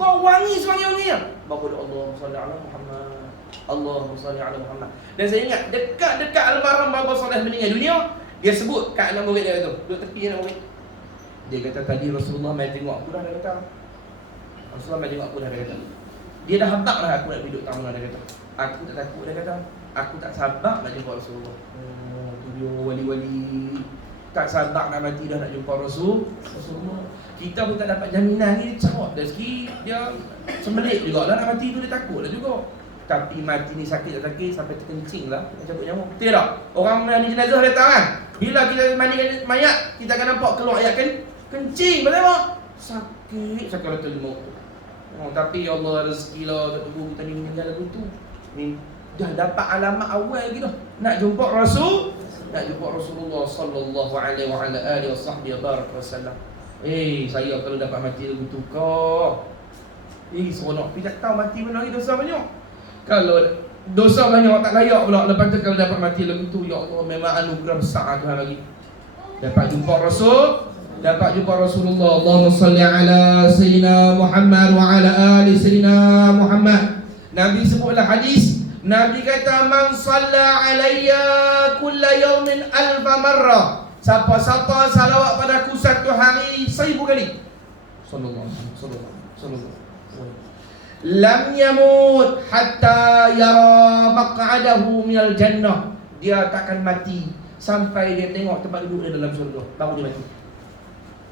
Bau wangi sewangi-wanginya. Bapa doa Allahumma salli ala Muhammad. Allahumma salli ala Muhammad. Dan saya ingat dekat-dekat almarhum Bapa Soleh meninggal dunia, dia sebut kat anak murid dia tu, duduk tepi anak murid. Dia kata tadi Rasulullah mai tengok aku dah, dia kata. Rasulullah mai tengok aku dah, dia kata. Dia dah habaq dah aku nak duduk tamu dah, dia kata. Aku tak takut, dia kata. Aku tak sabar nak jumpa Rasulullah. Oh, tu dia wali-wali. Tak sabar nak mati dah nak jumpa Rasulullah. Kita pun tak dapat jaminan ni, cerot rezeki dia sembelit juga lah nak mati tu, dia takut lah juga. Tapi mati ni sakit tak sakit sampai terkencing lah, nak cabut nyamuk. Betul tak? Orang mandi jenazah datang kan, bila kita mandikan mayat, kita akan nampak keluar ayat kencing. Betul tak? Sakit sakaratul maut. Tapi ya Allah rezeki lah kat tubuh kita ni meninggal lagu tu. Ni dah dapat alamat awal lagi dah. Nak jumpa Rasulullah sallallahu alaihi wa ala alihi wasallam. Saya kalau dapat mati lagu tu kau. Seronok. Tapi tak tahu mati mana lagi, dosa banyak. Kalau dosa banyak tak layak pula. Lepas tu kalau dapat mati lagu tu, ya Allah memang anugerah besar Tuhan lagi. Dapat jumpa Rasulullah. Allahumma salli ala sayyidina Muhammad wa ala ali sayyidina Muhammad. Nabi sebutlah hadis. Nabi kata man salla alayya kulla yawmin alfa marrah. Siapa-siapa salawat padaku satu hari 1000 kali. Sallallahu alaihi wasallam. Lam yamut hatta yara maq'adahu minal jannah. Dia takkan mati sampai dia tengok tempat duduk dia dalam syurga, baru dia mati.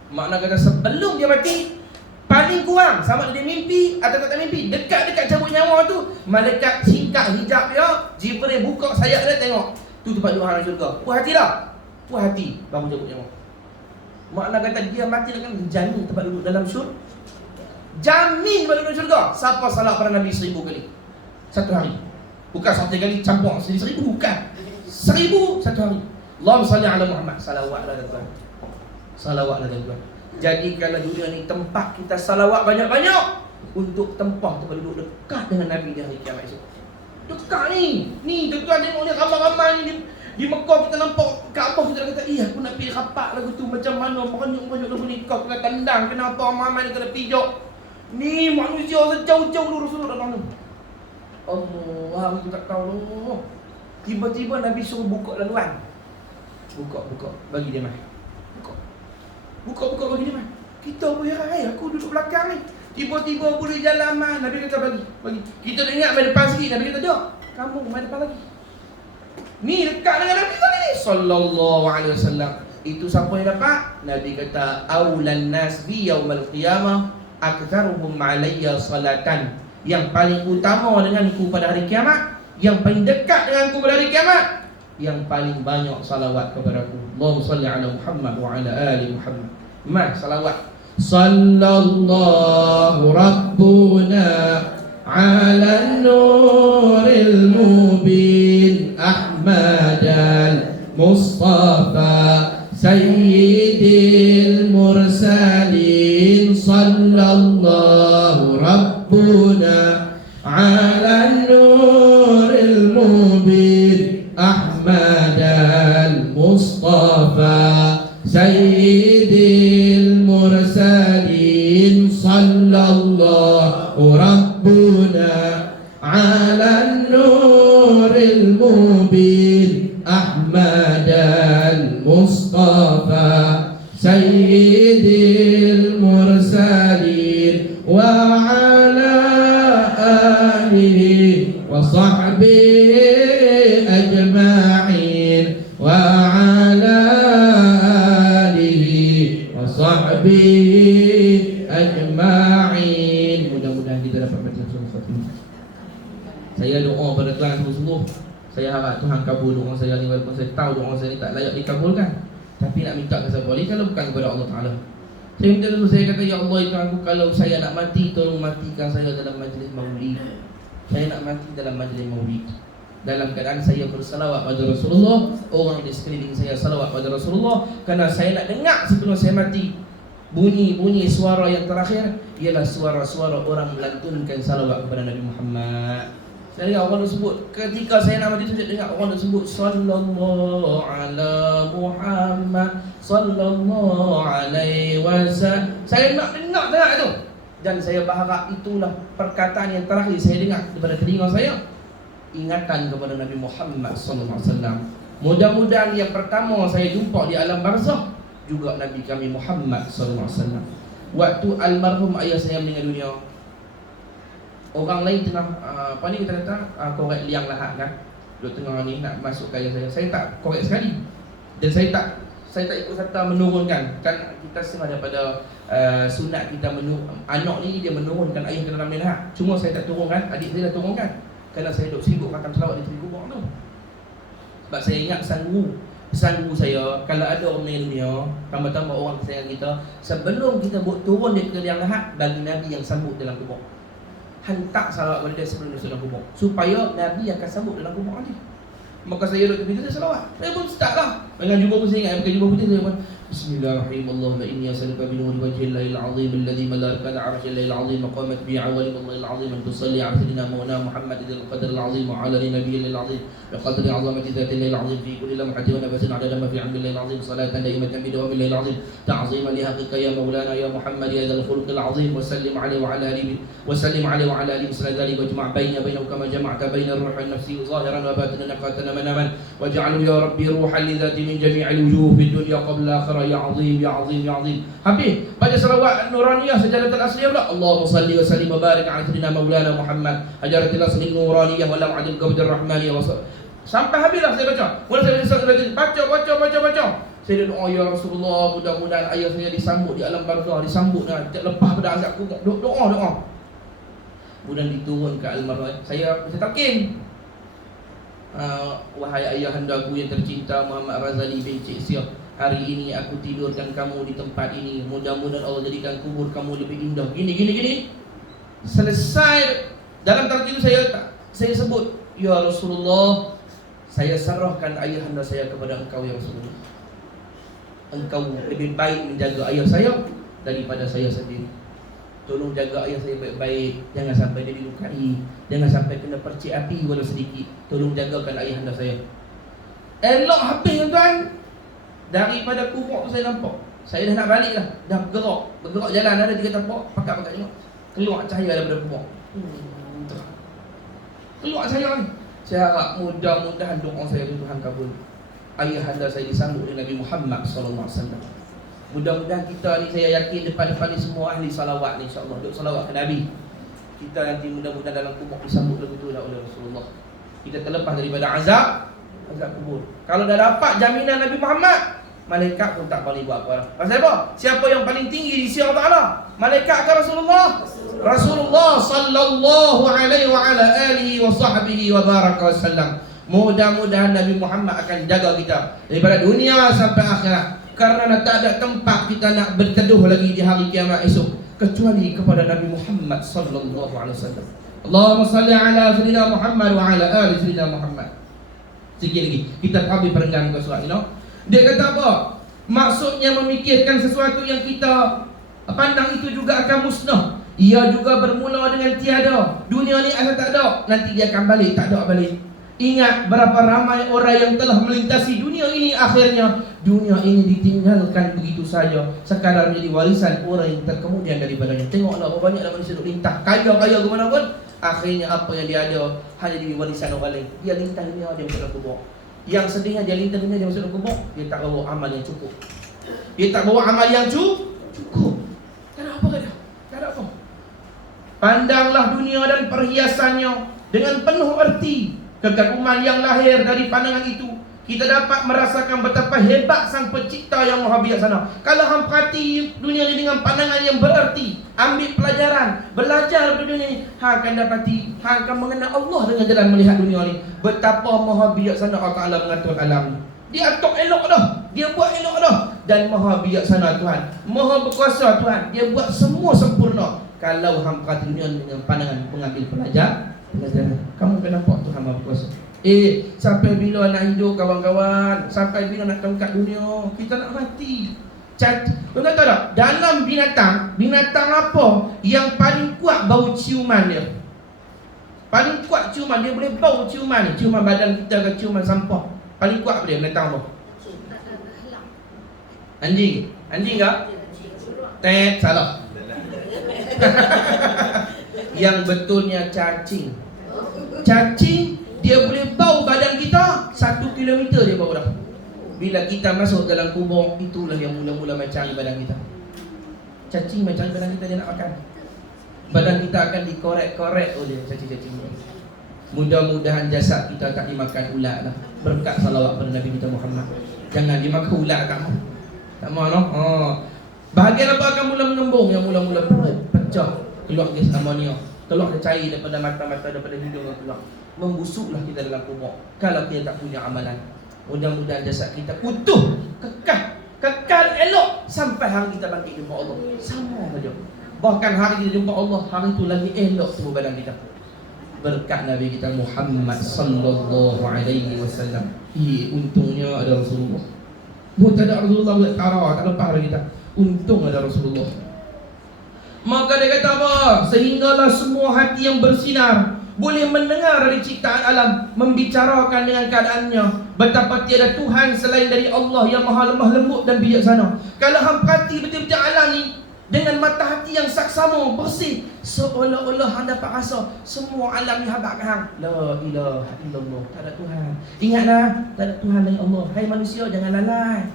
Makna kata sebelum dia mati, paling kurang sama ada dia mimpi atau tak mimpi, dekat-dekat cabut nyawa tu, malaikat singkat hijab dia, Jibril buka sayap dia tengok tu tempat duduk dalam syurga. Puas hati dah. Puas hati baru cabut nyawa. Makna kata dia mati dengan jamin tempat duduk dalam syurga. Jamin tempat duduk dalam syurga. Siapa salat pada Nabi 1000 kali satu hari. Bukan 1 kali campur 1000, bukan. 1000 satu hari. Allahumma salli ala Muhammad. Salawat ala Tuhan. Salawat ala Tuhan. Jadikanlah dunia ni tempat kita salawat banyak-banyak untuk tempat tempat duduk dekat dengan Nabi di hari kiamat esok. Dekat ni. Ni tuan-tuan tengok ni ramai-ramai ni di Mekah kita nampak Kaabah, kita kata, aku nak pergi rapat lagu tu macam mana, banyak-banyak lagu ni kau kena tendang, kenapa Muhammad ni kena pijak. Ni manusia sejauh-jauh dulu Rasulullah datang tu. Allah, aku tak tahu tu. Tiba-tiba Nabi suruh buka laluan. Buka, bagi dia mai. Buka bagi dia mai. Kita pun heran, aku duduk belakang ni. Tiba-tiba boleh jalan mai. Nabi kata bagi. Kita dah ingat mai depan sikit, Nabi kata, "Dak, kamu mai depan lagi." Ni dekat dengan Nabi kali ni sallallahu alaihi wasallam. Itu siapa yang dapat? Nabi kata aulan nas bi yaumal qiyamah aktsaruhum alayya salatan. Yang paling utama denganku pada hari kiamat, yang paling dekat denganku pada hari kiamat, yang paling banyak salawat kepadaku. Allahumma salli ala Muhammad wa ala ali Muhammad. Mas salawat. Sallallahu rabbuna ala nuril mubin Ahmadal Mustafa Sayyidil mursalin. Sallallahu rabbuna ala nuril mubin Ahmadal Mustafa Sayyidil mursalin. Sallallahu rabbuna ala nuril mubin Ahmadal Mustafa Sayyidil mursalin wa ala alihi wa sahbihi ajma'in wa ala alihi wa sahbihi ajma'in. Mudah-mudahan kita dapat baca surah Fatimah. Saya doa pada Tuhan sungguh-sungguh. Saya harap Tuhan kabul doa saya ni, walaupun saya tahu doa saya ni tak layak dikabulkan. Tapi nak minta ke siapa lagi kalau bukan kepada Allah Ta'ala. Saya minta dulu, saya kata, ya Allah, Tuhan aku, kalau saya nak mati, tolong matikan saya dalam majlis maulid. Saya nak mati dalam majlis maulid, dalam keadaan saya bersalawat pada Rasulullah, orang di sekeliling saya salawat pada Rasulullah. Kerana saya nak dengar sebelum saya mati, bunyi-bunyi suara yang terakhir ialah suara-suara orang melantunkan salawat kepada Nabi Muhammad. Saya dengar orang sebut, ketika saya nak mati tu, saya dengar orang sebut sallallahu ala Muhammad sallallahu alaihi wasallam. Saya nak dengar tu. Dan saya berharap itulah perkataan yang terakhir saya dengar daripada telinga saya, ingatan kepada Nabi Muhammad sallallahu alaihi wasallam. Mudah-mudahan yang pertama saya jumpa di alam barzakh juga Nabi kami Muhammad sallallahu alaihi wasallam. Waktu almarhum ayah saya meninggal dunia, orang lain tengah apa ni kita kata korek liang lahat kan, duduk tengah ni nak masuk kaya saya tak korek sekali. Dan saya tak ikut serta menurunkan. Kan kita setengah daripada sunat kita anak ni dia menurunkan ayah ke dalam lahat. Cuma saya tak turunkan, adik saya dah turunkan. Kerana saya duduk sibuk makan selawat di tepi kubur tu. Sebab saya ingat pesan guru saya, kalau ada orang meninggal dunia, tambah-tambah orang kesayangan kita, sebelum kita turun dia ke liang lahat, bagi Nabi yang sambut dalam kubur. Hantar salawat kepada dia sebelum dia dalam kubur, supaya Nabi akan sambut dalam kubur nanti. Maka saya duduk tepi tu, saya salawat. Saya pun start lah. Dengan jubah pun saya ingat, pakai jubah putih saya pun Bismillahirrahmanirrahim. Allahumma inni as'aluka bi nuri wajhillahil azim alladhi malaka al-'arshil azim maqamat bi 'awali Allahil azim an tusalli 'ala sayyidina maulana Muhammad dzil qadril azim wa 'ala nabiyil azim bi qadri 'azamati dzatil azim fi kulli lamhatin wa nafasin 'adada ma fi 'ilmil azim salatan daimatan bi dawamil azim ta'ziman li haqqika ya maulana ya Muhammad ya dzal khuluqil azim wa sallim 'alaihi wa 'ala alihi wa sallim 'alaihi wa 'ala alihi sallallahu wa jma' bainahu kama jama'ta baina ar-ruhi wan nafsi zahiran wa batinan qatana manaman waj'alhu ya rabbi ruhan li dzati min jami'il wujuh fid dunya qabla akhirah ya azim ya azim ya azim. Habis baca salawat nuraniyah sajadatul asliyah pula. Allahumma salli wa sallim wa barik ala sayyidina maulana Muhammad hajaratil asli nuraniyah wa lam adil qabdir rahmaniyah wa sampai habislah saya baca. Mula saya baca. Saya doa ya Rasulullah, mudah-mudahan ayah saya disambut di alam barzakh, disambut dah lepas pada azab kubur. Doa. Kemudian diturun ke almarhum. Saya talqin. Wahai ayahandaku yang tercinta Muhammad Razali bin Cik Siah, hari ini aku tidurkan kamu di tempat ini. Mudah-mudahan Allah jadikan kubur kamu lebih indah. Gini. Selesai dalam talqin itu saya sebut, ya Rasulullah, saya serahkan ayahanda saya kepada engkau ya Rasulullah. Engkau lebih baik menjaga ayah saya daripada saya sendiri. Tolong jaga ayah saya baik-baik. Jangan sampai dia dilukai, jangan sampai kena percik api walau sedikit. Tolong jagakan ayahanda saya. Elok habis tuan. Daripada kubur tu saya nampak, saya dah nak balik dah. Dah bergerak jalan, ada 3 tapak, pakat tengok keluar cahaya daripada kubur. Keluar cahaya ni. Saya harap mudah-mudahan doa saya Tuhan kabul. Ayahanda saya disambut oleh Nabi Muhammad sallallahu alaihi wasallam. Mudah-mudahan kita ni, saya yakin depan-depan ni semua ahli salawat ni, insya-Allah duk salawat ke Nabi. Kita nanti mudah-mudahan dalam kubur disambut begitu oleh Rasulullah. Kita terlepas daripada azab azab kubur. Kalau dah dapat jaminan Nabi Muhammad, malaikat pun tak boleh buat apa. Pasal apa? Siapa yang paling tinggi di sisi Allah Taala? Malaikat ke Rasulullah? Rasulullah sallallahu alaihi wa ala alihi wa sahbihi wa baraka wasallam. Mudah-mudahan Nabi Muhammad akan jaga kita daripada dunia sampai akhirat. Karena tak ada tempat kita nak berteduh lagi di hari kiamat esok kecuali kepada Nabi Muhammad sallallahu alaihi wasallam. Allahumma salli ala sayyidina Muhammad wa ala ali sayyidina Muhammad. Sikit lagi kita habis perenggan muka surat ni, no? Dia kata apa? Maksudnya memikirkan sesuatu yang kita pandang itu juga akan musnah. Ia juga bermula dengan tiada. Dunia ni asal tak ada, nanti dia akan balik, tak ada balik. Ingat berapa ramai orang yang telah melintasi dunia ini, akhirnya dunia ini ditinggalkan begitu saja, sekadar menjadi warisan orang yang terkemudian daripadanya. Tengoklah berapa banyak manusia duk lintah, kaya-kaya ke mana pun, akhirnya apa yang dia ada hanya jadi warisan orang lain. Dia lintah dunia, dia masuk dalam kubur. Yang sedihnya dia lintah dunia, dia masuk dalam kubur, dia tak bawa amal yang cukup. Dia tak bawa amal yang cukup. Tak ada apa dia? Tak ada apa. Pandanglah dunia dan perhiasannya dengan penuh erti. Kekaguman yang lahir dari pandangan itu, kita dapat merasakan betapa hebat Sang Pencipta yang Maha Bijaksana. Kalau hang perhati dunia ini dengan pandangan yang bererti, ambil pelajaran, belajar dunia ini, hang akan dapati, hang akan mengenal Allah dengan jalan melihat dunia ini. Betapa Maha Bijaksana Allah Ta'ala mengatur alam ini. Dia atur elok dah, dia buat elok dah. Dan Maha Bijaksana Tuhan, Maha Berkuasa Tuhan, dia buat semua sempurna. Kalau hang perhati dunia dengan pandangan pengambil pelajaran, kamu kena nampak Tuhan Maha Berkuasa. Sampai bila nak hidup kawan-kawan? Sampai bila nak tongkat dunia? Kita nak mati. Tuan tahu tak? Dalam binatang apa yang paling kuat bau ciuman dia? Paling kuat ciuman dia, boleh bau ciuman ni. Ciuman badan kita ke ciuman sampah. Paling kuat apa dia? Binatang apa? Anjing. Anjing ke? Salah. Yang betulnya cacing. Cacing dia boleh bau badan kita 1 kilometer dia bau dah. Bila kita masuk dalam kubur, itulah yang mula-mula mencari badan kita. Cacing mencari badan kita, dia nak makan. Badan kita akan dikorek-korek oleh cacing-cacing ni. Mudah-mudahan jasad kita tak dimakan ulat lah. Berkat salawat pada Nabi kita Muhammad. Jangan dimakan ulat kamu. Tak mahu no? Bahagian apa akan mula mengembung? Yang mula-mula perut pecah, keluar gas amonia, keluar cair daripada mata-mata, daripada hidung keluar. Membusuklah kita dalam kubur kalau kita tak punya amalan. Mudah-mudahan jasad kita utuh, kekal elok sampai hari kita bangkit jumpa Allah. Sama saja. Bahkan hari kita jumpa Allah, hari itu lagi elok tubuh badan kita. Berkat Nabi kita Muhammad sallallahu alaihi wasallam. Untungnya ada Rasulullah. Bukan ada Rasulullah buat tara, tak lepas hari kita. Untung ada Rasulullah. Maka dia kata apa? Sehinggalah semua hati yang bersinar boleh mendengar dari ciptaan alam, membicarakan dengan keadaannya, betapa tiada Tuhan selain dari Allah yang maha lemah lembut dan bijaksana. Kalau hang perhati betul-betul alam ni dengan mata hati yang saksama, bersih, seolah-olah hang dapat rasa semua alam ni habaq hang. La ilaha illallah, tak ada Tuhan. Ingatlah, tak ada Tuhan lain Allah. Hai manusia, jangan lalai.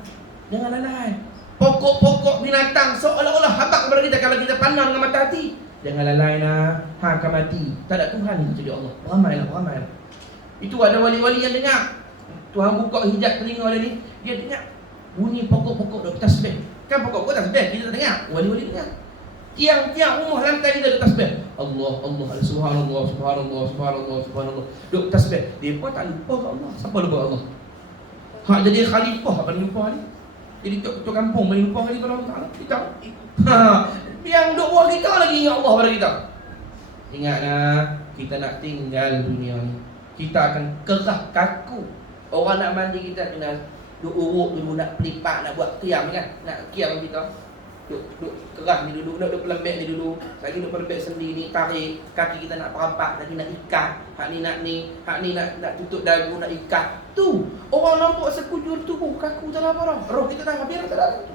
Jangan lalai. Pokok-pokok binatang seolah-olah habaq kepada kita kalau kita pandang dengan mata hati. Jangan lalai lah, hang akan mati. Tak ada Tuhan kecuali Allah. Ramailah. Itu ada wali-wali yang dengar. Tuhan buka hijab telinga dia ni, dia dengar bunyi pokok-pokok duk tasbih. Kan pokok-pokok tasbih, kita tak dengar. Wali-wali dengar. Tiang-tiang rumah lantai kita duk tasbih. Allah, subhanallah. Duk tasbih. Depa tak lupa ke Allah. Siapa lupa Allah? Hak jadi khalifah apa lupa ni? Jadi ketua kampung boleh lupa kali pada Allah Ta'ala. Kita yang duk buat kita lagi ingat Allah pada kita. Ingatlah, kita nak tinggal dunia ni, kita akan kerah kaku. Orang nak mandi kita kena duk urut dulu, nak pelipat, nak buat qiyam kan. Nak qiyam kita Duk kerah ni dulu, duk pelembek ni dulu. Lagi duk pelembek sendi ni, tarik kaki kita nak perampak, lagi nak ikat. Hak ni nak tutup dagu, nak ikat. Tu orang nampak sekujur tubuh kaku tak apa dah. Roh kita dah habis tak ada.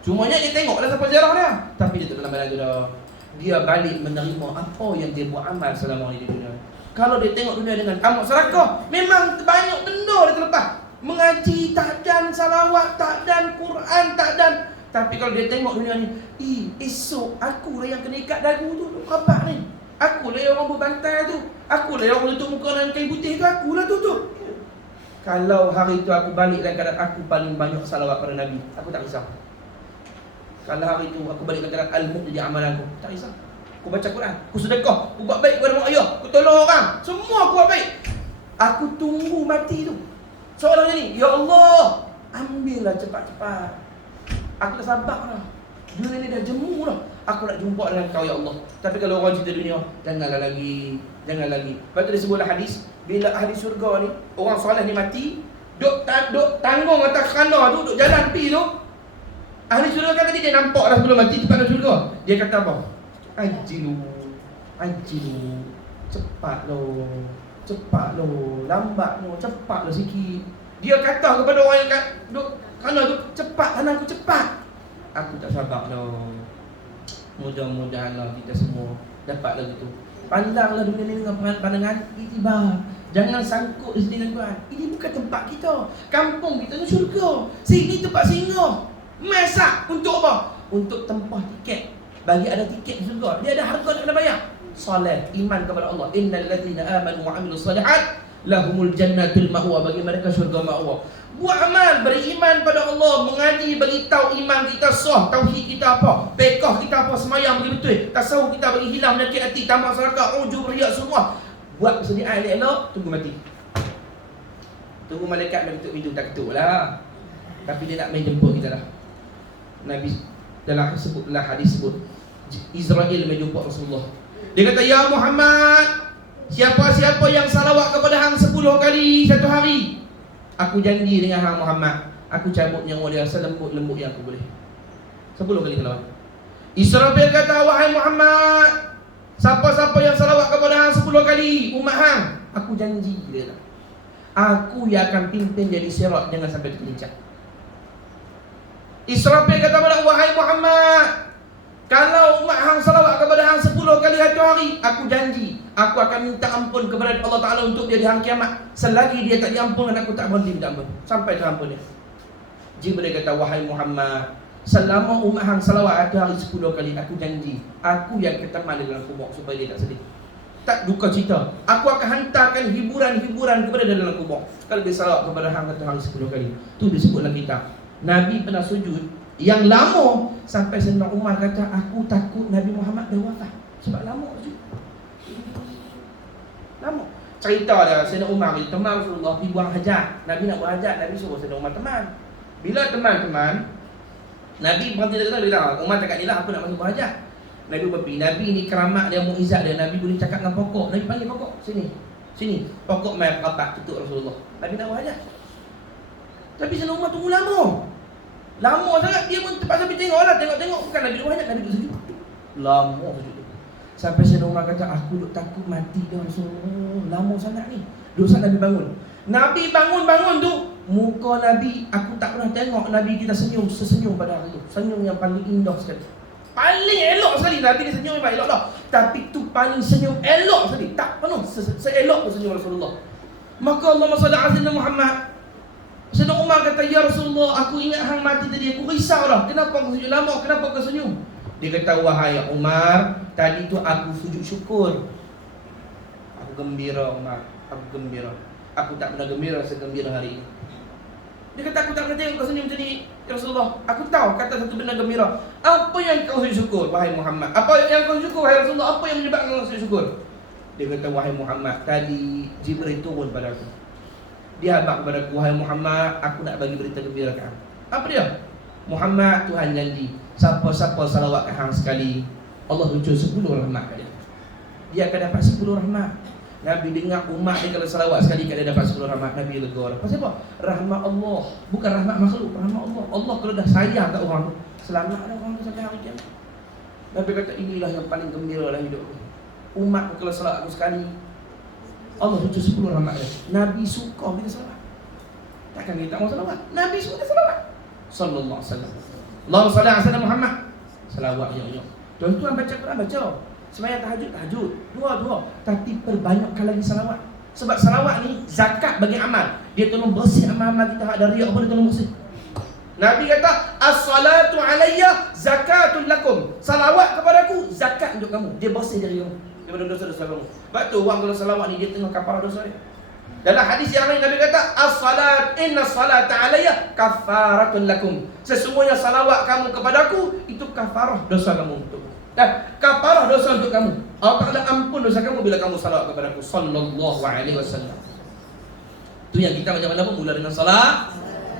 Cumanya dia tengok dah sampai jarah dia, tapi dia tak dalam badan tu dah. Dia balik menerima apa yang dia buat amal selama ni di dunia. Kalau dia tengok dunia dengan amal sedekah, memang banyak benda dia terlepas. Mengaji tak dan, salawat tak dan, Quran tak dan. Tapi kalau dia tengok dunia ni, esok akulah yang kena ikat dagu tu, apa ni? Akulah yang orang berbantai tu, akulah yang orang tutup muka dengan kain putih tu, akulah tu. Kalau hari itu aku balik dalam keadaan aku paling banyak salawat pada Nabi, aku tak risau. Kalau hari itu aku balik dalam keadaan al-mu'min jadi amalan aku, tak risau. Aku baca Quran, aku sedekah, aku buat baik kepada mak ayah, aku tolong orang, semua aku buat baik. Aku tunggu mati tu. Soalannya ni, ya Allah, ambillah cepat-cepat. Aku tak sabar dah. Dunia ni dah jemu dah. Aku nak jumpa dengan kau ya Allah. Tapi kalau orang cerita dunia, janganlah lagi. Lepas tu dia sebutlah hadis, bila ahli syurga ni, orang soleh ni mati, duk tanggung atas kerana tu, duk jalan pi tu. Ahli syurga kan tadi dia nampak dah sebelum mati tempat dalam syurga. Dia kata apa? Ajilu. Cepat lo, lambat lo, cepat lo sikit. Dia kata kepada orang yang duk kerana tu, cepat kerana aku cepat. Aku tak sabar dah. Mudah-mudahanlah kita semua dapat lagu tu. Pandanglah dunia ni dengan pandangan itibar. Jangan sangkut di sini dengan Tuhan. Ini bukan tempat kita. Kampung kita ni syurga. Sini tempat singgah. Masak untuk apa? Untuk tempah tiket. Bagi ada tiket di syurga, dia ada harga nak kena bayar. Solat, iman kepada Allah. Innal ladzina amanu wa 'amilus solihat lahumul jannatul ma'wa. Bagi mereka syurga ma'wa. Buat amal, beriman pada Allah, mengaji, bagi tahu iman kita sah, tauhid kita apa, fiqh kita apa, semayang bagi betul, tasawuf kita bagi hilang penyakit hati, tamak sedekah, ujub, riak semua. Buat persediaan elok, tunggu mati. Tunggu malaikat nak ketuk pintu, tak ketuk lah. Tapi dia nak main jemput kita dah. Nabi dalam sebutlah hadis sebut, Israel main jumpa Rasulullah. Dia kata, ya Muhammad, siapa-siapa yang salawat kepada hang 10 kali satu hari, aku janji dengan hang Muhammad, aku cabut nyawa dia selembut-lembut yang aku boleh. 10 kali salawat. Israfil kata, wahai Muhammad, siapa-siapa yang salawat kepada hang 10 kali, umat hang, aku janji dia tak, aku yang akan pimpin jadi sirat, jangan sampai tergelincir. Israfil kata pada, wahai Muhammad, kalau umat hang salawat kepada hang 10 kali satu hari, aku janji aku akan minta ampun kepada Allah Ta'ala untuk dia di hari kiamat. Selagi dia tak diampunkan, aku tak berhenti minta ampun sampai terampun dia. Jibril kata, wahai Muhammad, selama umat hang salawat satu hari 10 kali, aku janji aku yang keteman di dalam kubur supaya dia tak sedih, tak duka cita. Aku akan hantarkan hiburan-hiburan kepada dia dalam kubur kalau dia salawat kepada hang satu hari 10 kali. Tu disebutlah kitab. Nabi pernah sujud yang lama sampai Sayyidina Umar kata, aku takut Nabi Muhammad dah wafat sebab lama sujud. Lama. Cerita dia Sayyidina Umar dia teman Rasulullah pergi buang hajat. Nabi nak buang hajat, Nabi suruh Sayyidina Umar teman. Bila teman-teman, Nabi berhenti dia kata, bilang, Umar cakap ni lah, aku nak masuk buang hajat. Nabi berpergi. Nabi ni keramat dia, muizat dia. Nabi boleh cakap dengan pokok. Nabi panggil pokok, sini. Pokok mai rapat tutup Rasulullah. Nabi nak buang hajat. Tapi Sayyidina Umar tunggu lama sangat. Dia pun terpaksa pergi tengok bukan Nabi buang hajat, Nabi duduk sujud. Lama sujud. Sampai Sayyidina Umar kata, aku duk takut mati dah Rasulullah, lama sangat ni. Dosa Nabi bangun. Nabi bangun tu, muka Nabi, aku tak pernah tengok Nabi kita sesenyum pada hari tu. Senyum yang paling indah sekali. Paling elok sekali. Nabi ni senyum memang elok dah, tapi tu paling senyum elok sekali. Tak penuh seelok tu senyum Rasulullah. Maka Allahumma salli ala Sayyidina Muhammad. Sayyidina Umar kata, ya Rasulullah, aku ingat hang mati tadi, aku risau dah. Kenapa kau senyum lama? Kenapa kau senyum? Dia kata, wahai Umar, tadi tu aku sujud syukur. Aku gembira Umar, aku gembira. Aku tak pernah gembira segembira hari ini. Dia kata, aku tak pernah tengok kau senyum macam ni, ya Rasulullah. Aku tahu kata satu benda gembira. Apa yang kau sujud syukur, wahai Muhammad? Apa yang kau syukur, wahai Rasulullah? Apa yang menyebabkan kau sujud syukur? Dia kata, wahai Muhammad, tadi Jibril turun pada aku. Dia habaq kepada aku, wahai Muhammad, aku nak bagi berita gembira ke hang. Apa dia? Muhammad, Tuhan janji, siapa-siapa salawat ke hang sekali, Allah ucur 10 rahmat kat dia. Dia akan dapat 10 rahmat. Nabi dengar umat dia kalau salawat sekali kat dia dapat 10 rahmat, Nabi lega lah. Pasal apa? Rahmat Allah, bukan rahmat makhluk, rahmat Allah. Allah kalau dah sayang kat orang tu, selamat dah orang tu sampai hari kiamat. Nabi kata, inilah yang paling gembira dalam hidupku. Umat kalau salawat aku sekali, Allah ucur 10 rahmat dia. Nabi suka kita salawat. Takkan kita tak mau salawat? Nabi suka kita salawat. Sallallahu alaihi wasallam. Allahumma salli ala Sayyidina Muhammad. Salawat ya. Tuan-tuan baca Quran, baca. Sembahyang tahajud. Dua. Tapi perbanyakkan lagi salawat. Sebab salawat ni zakat bagi amal. Dia tolong bersih amal-amal kita. Ada riak apa dia tolong bersih. Nabi kata, as-salatu alayya zakatun lakum. Salawat kepadaku zakat untuk kamu. Dia bersih dari kamu daripada dosa-dosa kamu. Sebab tu orang kalau salawat ni dia tengah kafarah dosa dia. Dalam hadis yang lain Nabi kata, as-salat inna salata alayya kafaratun lakum. Sesungguhnya salawat kamu kepadaku itu kafarah dosa kamu untuk. Kafarah dosa untuk kamu. Allah Ta'ala ampun dosa kamu bila kamu salawat kepadaku sallallahu alaihi wasallam. Itu yang kita macam mana pun mula dengan salat,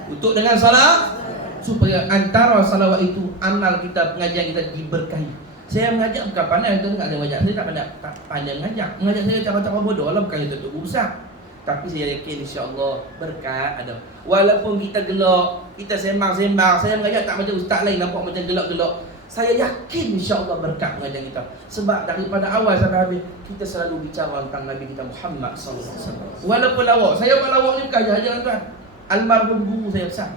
tutup dengan salat, supaya antara salawat itu amal kita, pengajian kita diberkahi. Saya mengajar bukan pandai, itu enggak ada mengajar. Saya tak pandai mengajar. Mengajar saya cara-cara bodoh lah, bukan itu untuk besar. Tapi saya yakin insya-Allah berkat ada. Walaupun kita gelak, kita sembang-sembang, saya mengajar tak macam ustaz lain nampak macam gelak-gelak. Saya yakin insya-Allah berkat mengajar kita. Sebab daripada awal sampai habis kita selalu bicara tentang Nabi kita Muhammad sallallahu alaihi wasallam. Walaupun lawak, saya buat lawak ni bukan ajar tuan. Almarhum guru saya besar.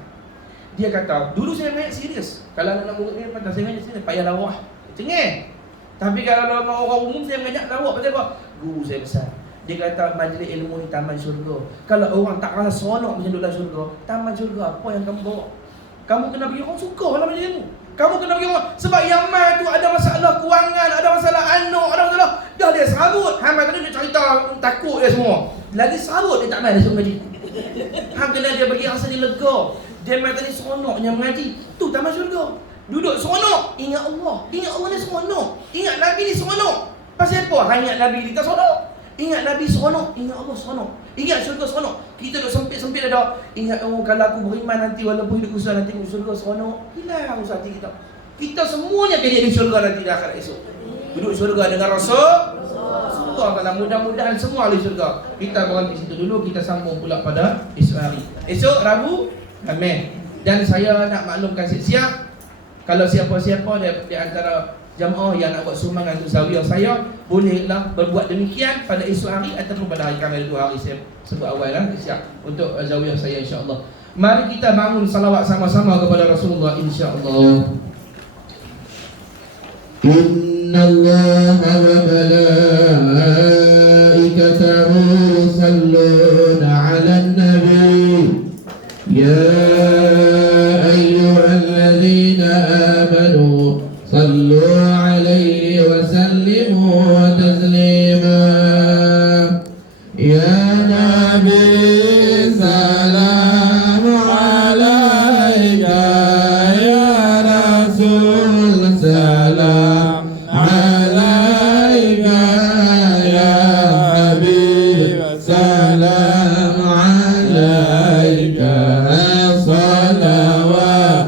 Dia kata, dulu saya mengajar serius. Kalau anak murid ni pandai saya mengajar serius, payah lawak. Cengeng. Tapi kalau orang umum saya mengajar lawak pasal apa? Guru saya besar. Dia kata majlis ilmu ni taman syurga. Kalau orang tak rasa seronok macam dalam syurga, taman syurga apa yang kamu bawa? Kamu kena bagi orang suka dalam majlis ilmu. Kamu kena bagi orang, sebab yang mai tu ada masalah kewangan, ada masalah anak, ada masalah, dah dia serabut. Hamai tadi dia cerita takut dia semua. Lagi serabut dia tak mai dia suruh ngaji. Hang kena dia bagi rasa dia lega. Dia mai tadi seronoknya mengaji. Tu taman syurga. Duduk seronok, ingat Allah. Ingat Allah ni seronok. Ingat Nabi ni seronok. Pasal apa? Ingat Nabi ni tak seronok. Ingat Nabi seronok, ingat Allah seronok. Ingat syurga seronok. Kita duduk sempit-sempit dah. Ingat kalau aku beriman nanti walaupun hidup susah nanti syurga seronok. Hilang usaha hati kita. Kita semuanya kena di syurga nanti dah akhirat esok. Duduk syurga dengan Rasul. Rasulullah, mudah-mudahan semua ahli syurga. Kita berhenti situ dulu, kita sambung pula pada esok hari. Esok Rabu, Khamis. Dan saya nak maklumkan siap-siap, kalau siapa-siapa di antara jamaah yang nak buat sumbangan untuk zawiah saya, bolehlah berbuat demikian pada esok hari ataupun pada hari Khamis 2 hari saya sebut awal lah, siap untuk zawiah saya insya-Allah. Mari kita bangun salawat sama-sama kepada Rasulullah insya-Allah. Innallaha wa malaikatahu yusalluna 'alan nabi. Ya ayyuhalladzina amanu صلوا عليه وسلموا تسليما يا نبي سلام عليك يا رسول سلام عليك يا حبيب سلام عليك صلوات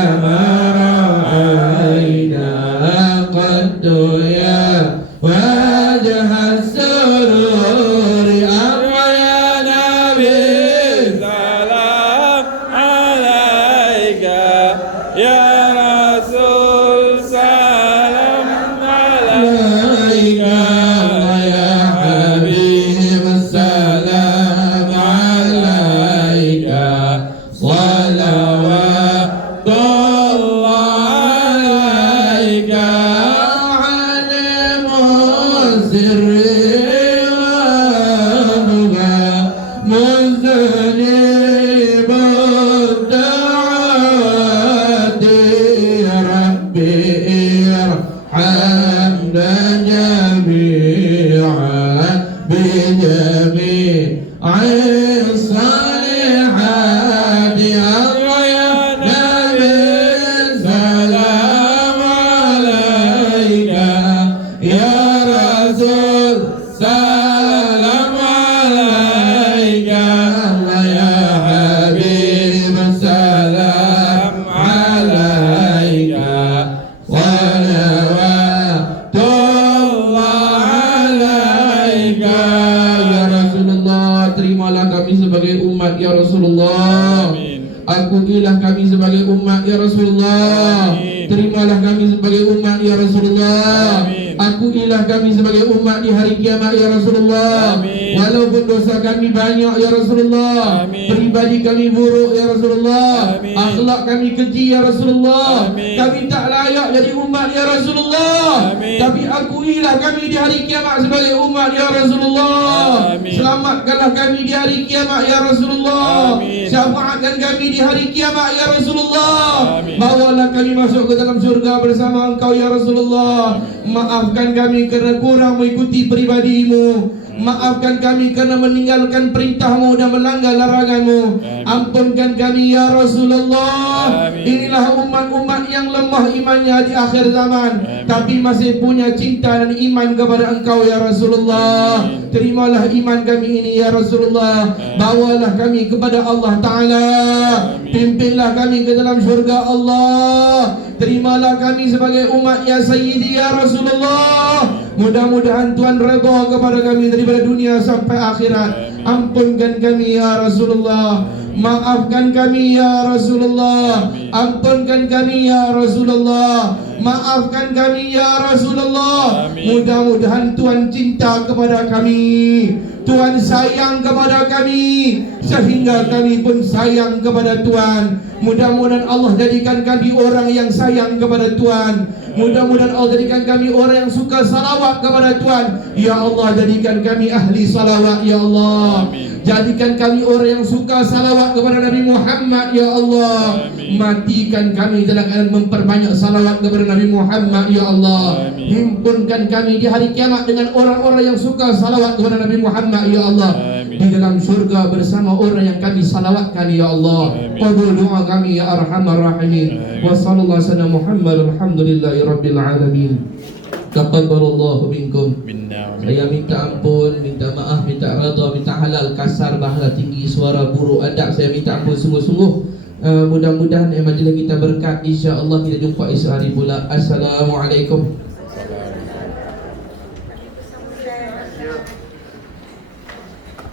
كما رأينا قد يا وجه السرور أمر يا نبي سلام عليك يا رسول سلام عليك يا حبيب السلام عليك صلوات الله عليك علم السر والنجاة مذنب الدعوات ربي ارحمنا جميعا بجميع الصالحات الله يا نبي سلام عليك يا رسول سلام عليك الله يا حبيب سلام عليك صلوات الله عليك ya Rasulullah, terimalah kami sebagai umat ya Rasulullah. Amin. Akunilah kami sebagai umat ya Rasulullah. Amin. Terimalah kami sebagai umat ya Rasulullah. Amin. Akunilah kami sebagai umat di hari kiamat ya Rasulullah. Amin. Walaupun dosa kami banyak ya Rasulullah. Amin. Pribadi kami buruk ya Rasulullah. Amin. Akhlak kami keji ya Rasulullah. Amin. Kami tak layak jadi umat ya Rasulullah. Amin. Tapi akuilah kami di hari kiamat sebagai umat ya Rasulullah. Amin. Selamatkanlah kami di hari kiamat ya Rasulullah. Amin. Syafaatkan kami di hari kiamat ya Rasulullah. Amin. Bawalah kami masuk ke dalam surga bersama Engkau ya Rasulullah. Maafkan kami kerana kurang mengikuti pribadimu. Maafkan kami kerana meninggalkan perintahmu dan melanggar laranganmu. Amin. Ampunkan kami ya Rasulullah. Amin. Inilah umat-umat yang lemah imannya di akhir zaman, Amin. tapi masih punya cinta dan iman kepada Engkau ya Rasulullah. Amin. Terimalah iman kami ini ya Rasulullah. Amin. Bawalah kami kepada Allah Ta'ala. Amin. Pimpinlah kami ke dalam syurga Allah. Terimalah kami sebagai umat ya Sayyidi ya Rasulullah. Mudah-mudahan Tuhan redha kepada kami daripada dunia sampai akhirat. Ampunkan kami ya Rasulullah. Maafkan kami ya Rasulullah. Ampunkan kami ya Rasulullah. Maafkan kami ya Rasulullah. Mudah-mudahan Tuhan cinta kepada kami. Tuhan sayang kepada kami sehingga kami pun sayang kepada Tuhan. Mudah-mudahan Allah jadikan kami orang yang sayang kepada Tuhan. Mudah-mudahan Allah jadikan kami orang yang suka salawat kepada Tuhan. Ya Allah, jadikan kami ahli salawat ya Allah. Jadikan kami orang yang suka salawat kepada Nabi Muhammad ya Allah. Matikan kami dalam keadaan memperbanyak salawat kepada Nabi Muhammad ya Allah. Himpunkan kami di hari kiamat dengan orang-orang yang suka salawat kepada Nabi Muhammad ya Allah. Di dalam syurga bersama orang yang kami salawatkan ya Allah. Qabul doa kami ya Arhamar Rahimin. Wa sallallahu alaihi Muhammad alhamdulillahi rabbil alamin. Taqabbalallahu minkum. Saya minta ampun, minta maaf, minta redha, minta halal, kasar, bahasa tinggi, suara buruk, adab. Saya minta ampun sungguh-sungguh. Mudah-mudahan majlis kita berkat. InsyaAllah kita jumpa esok hari pula. Assalamualaikum.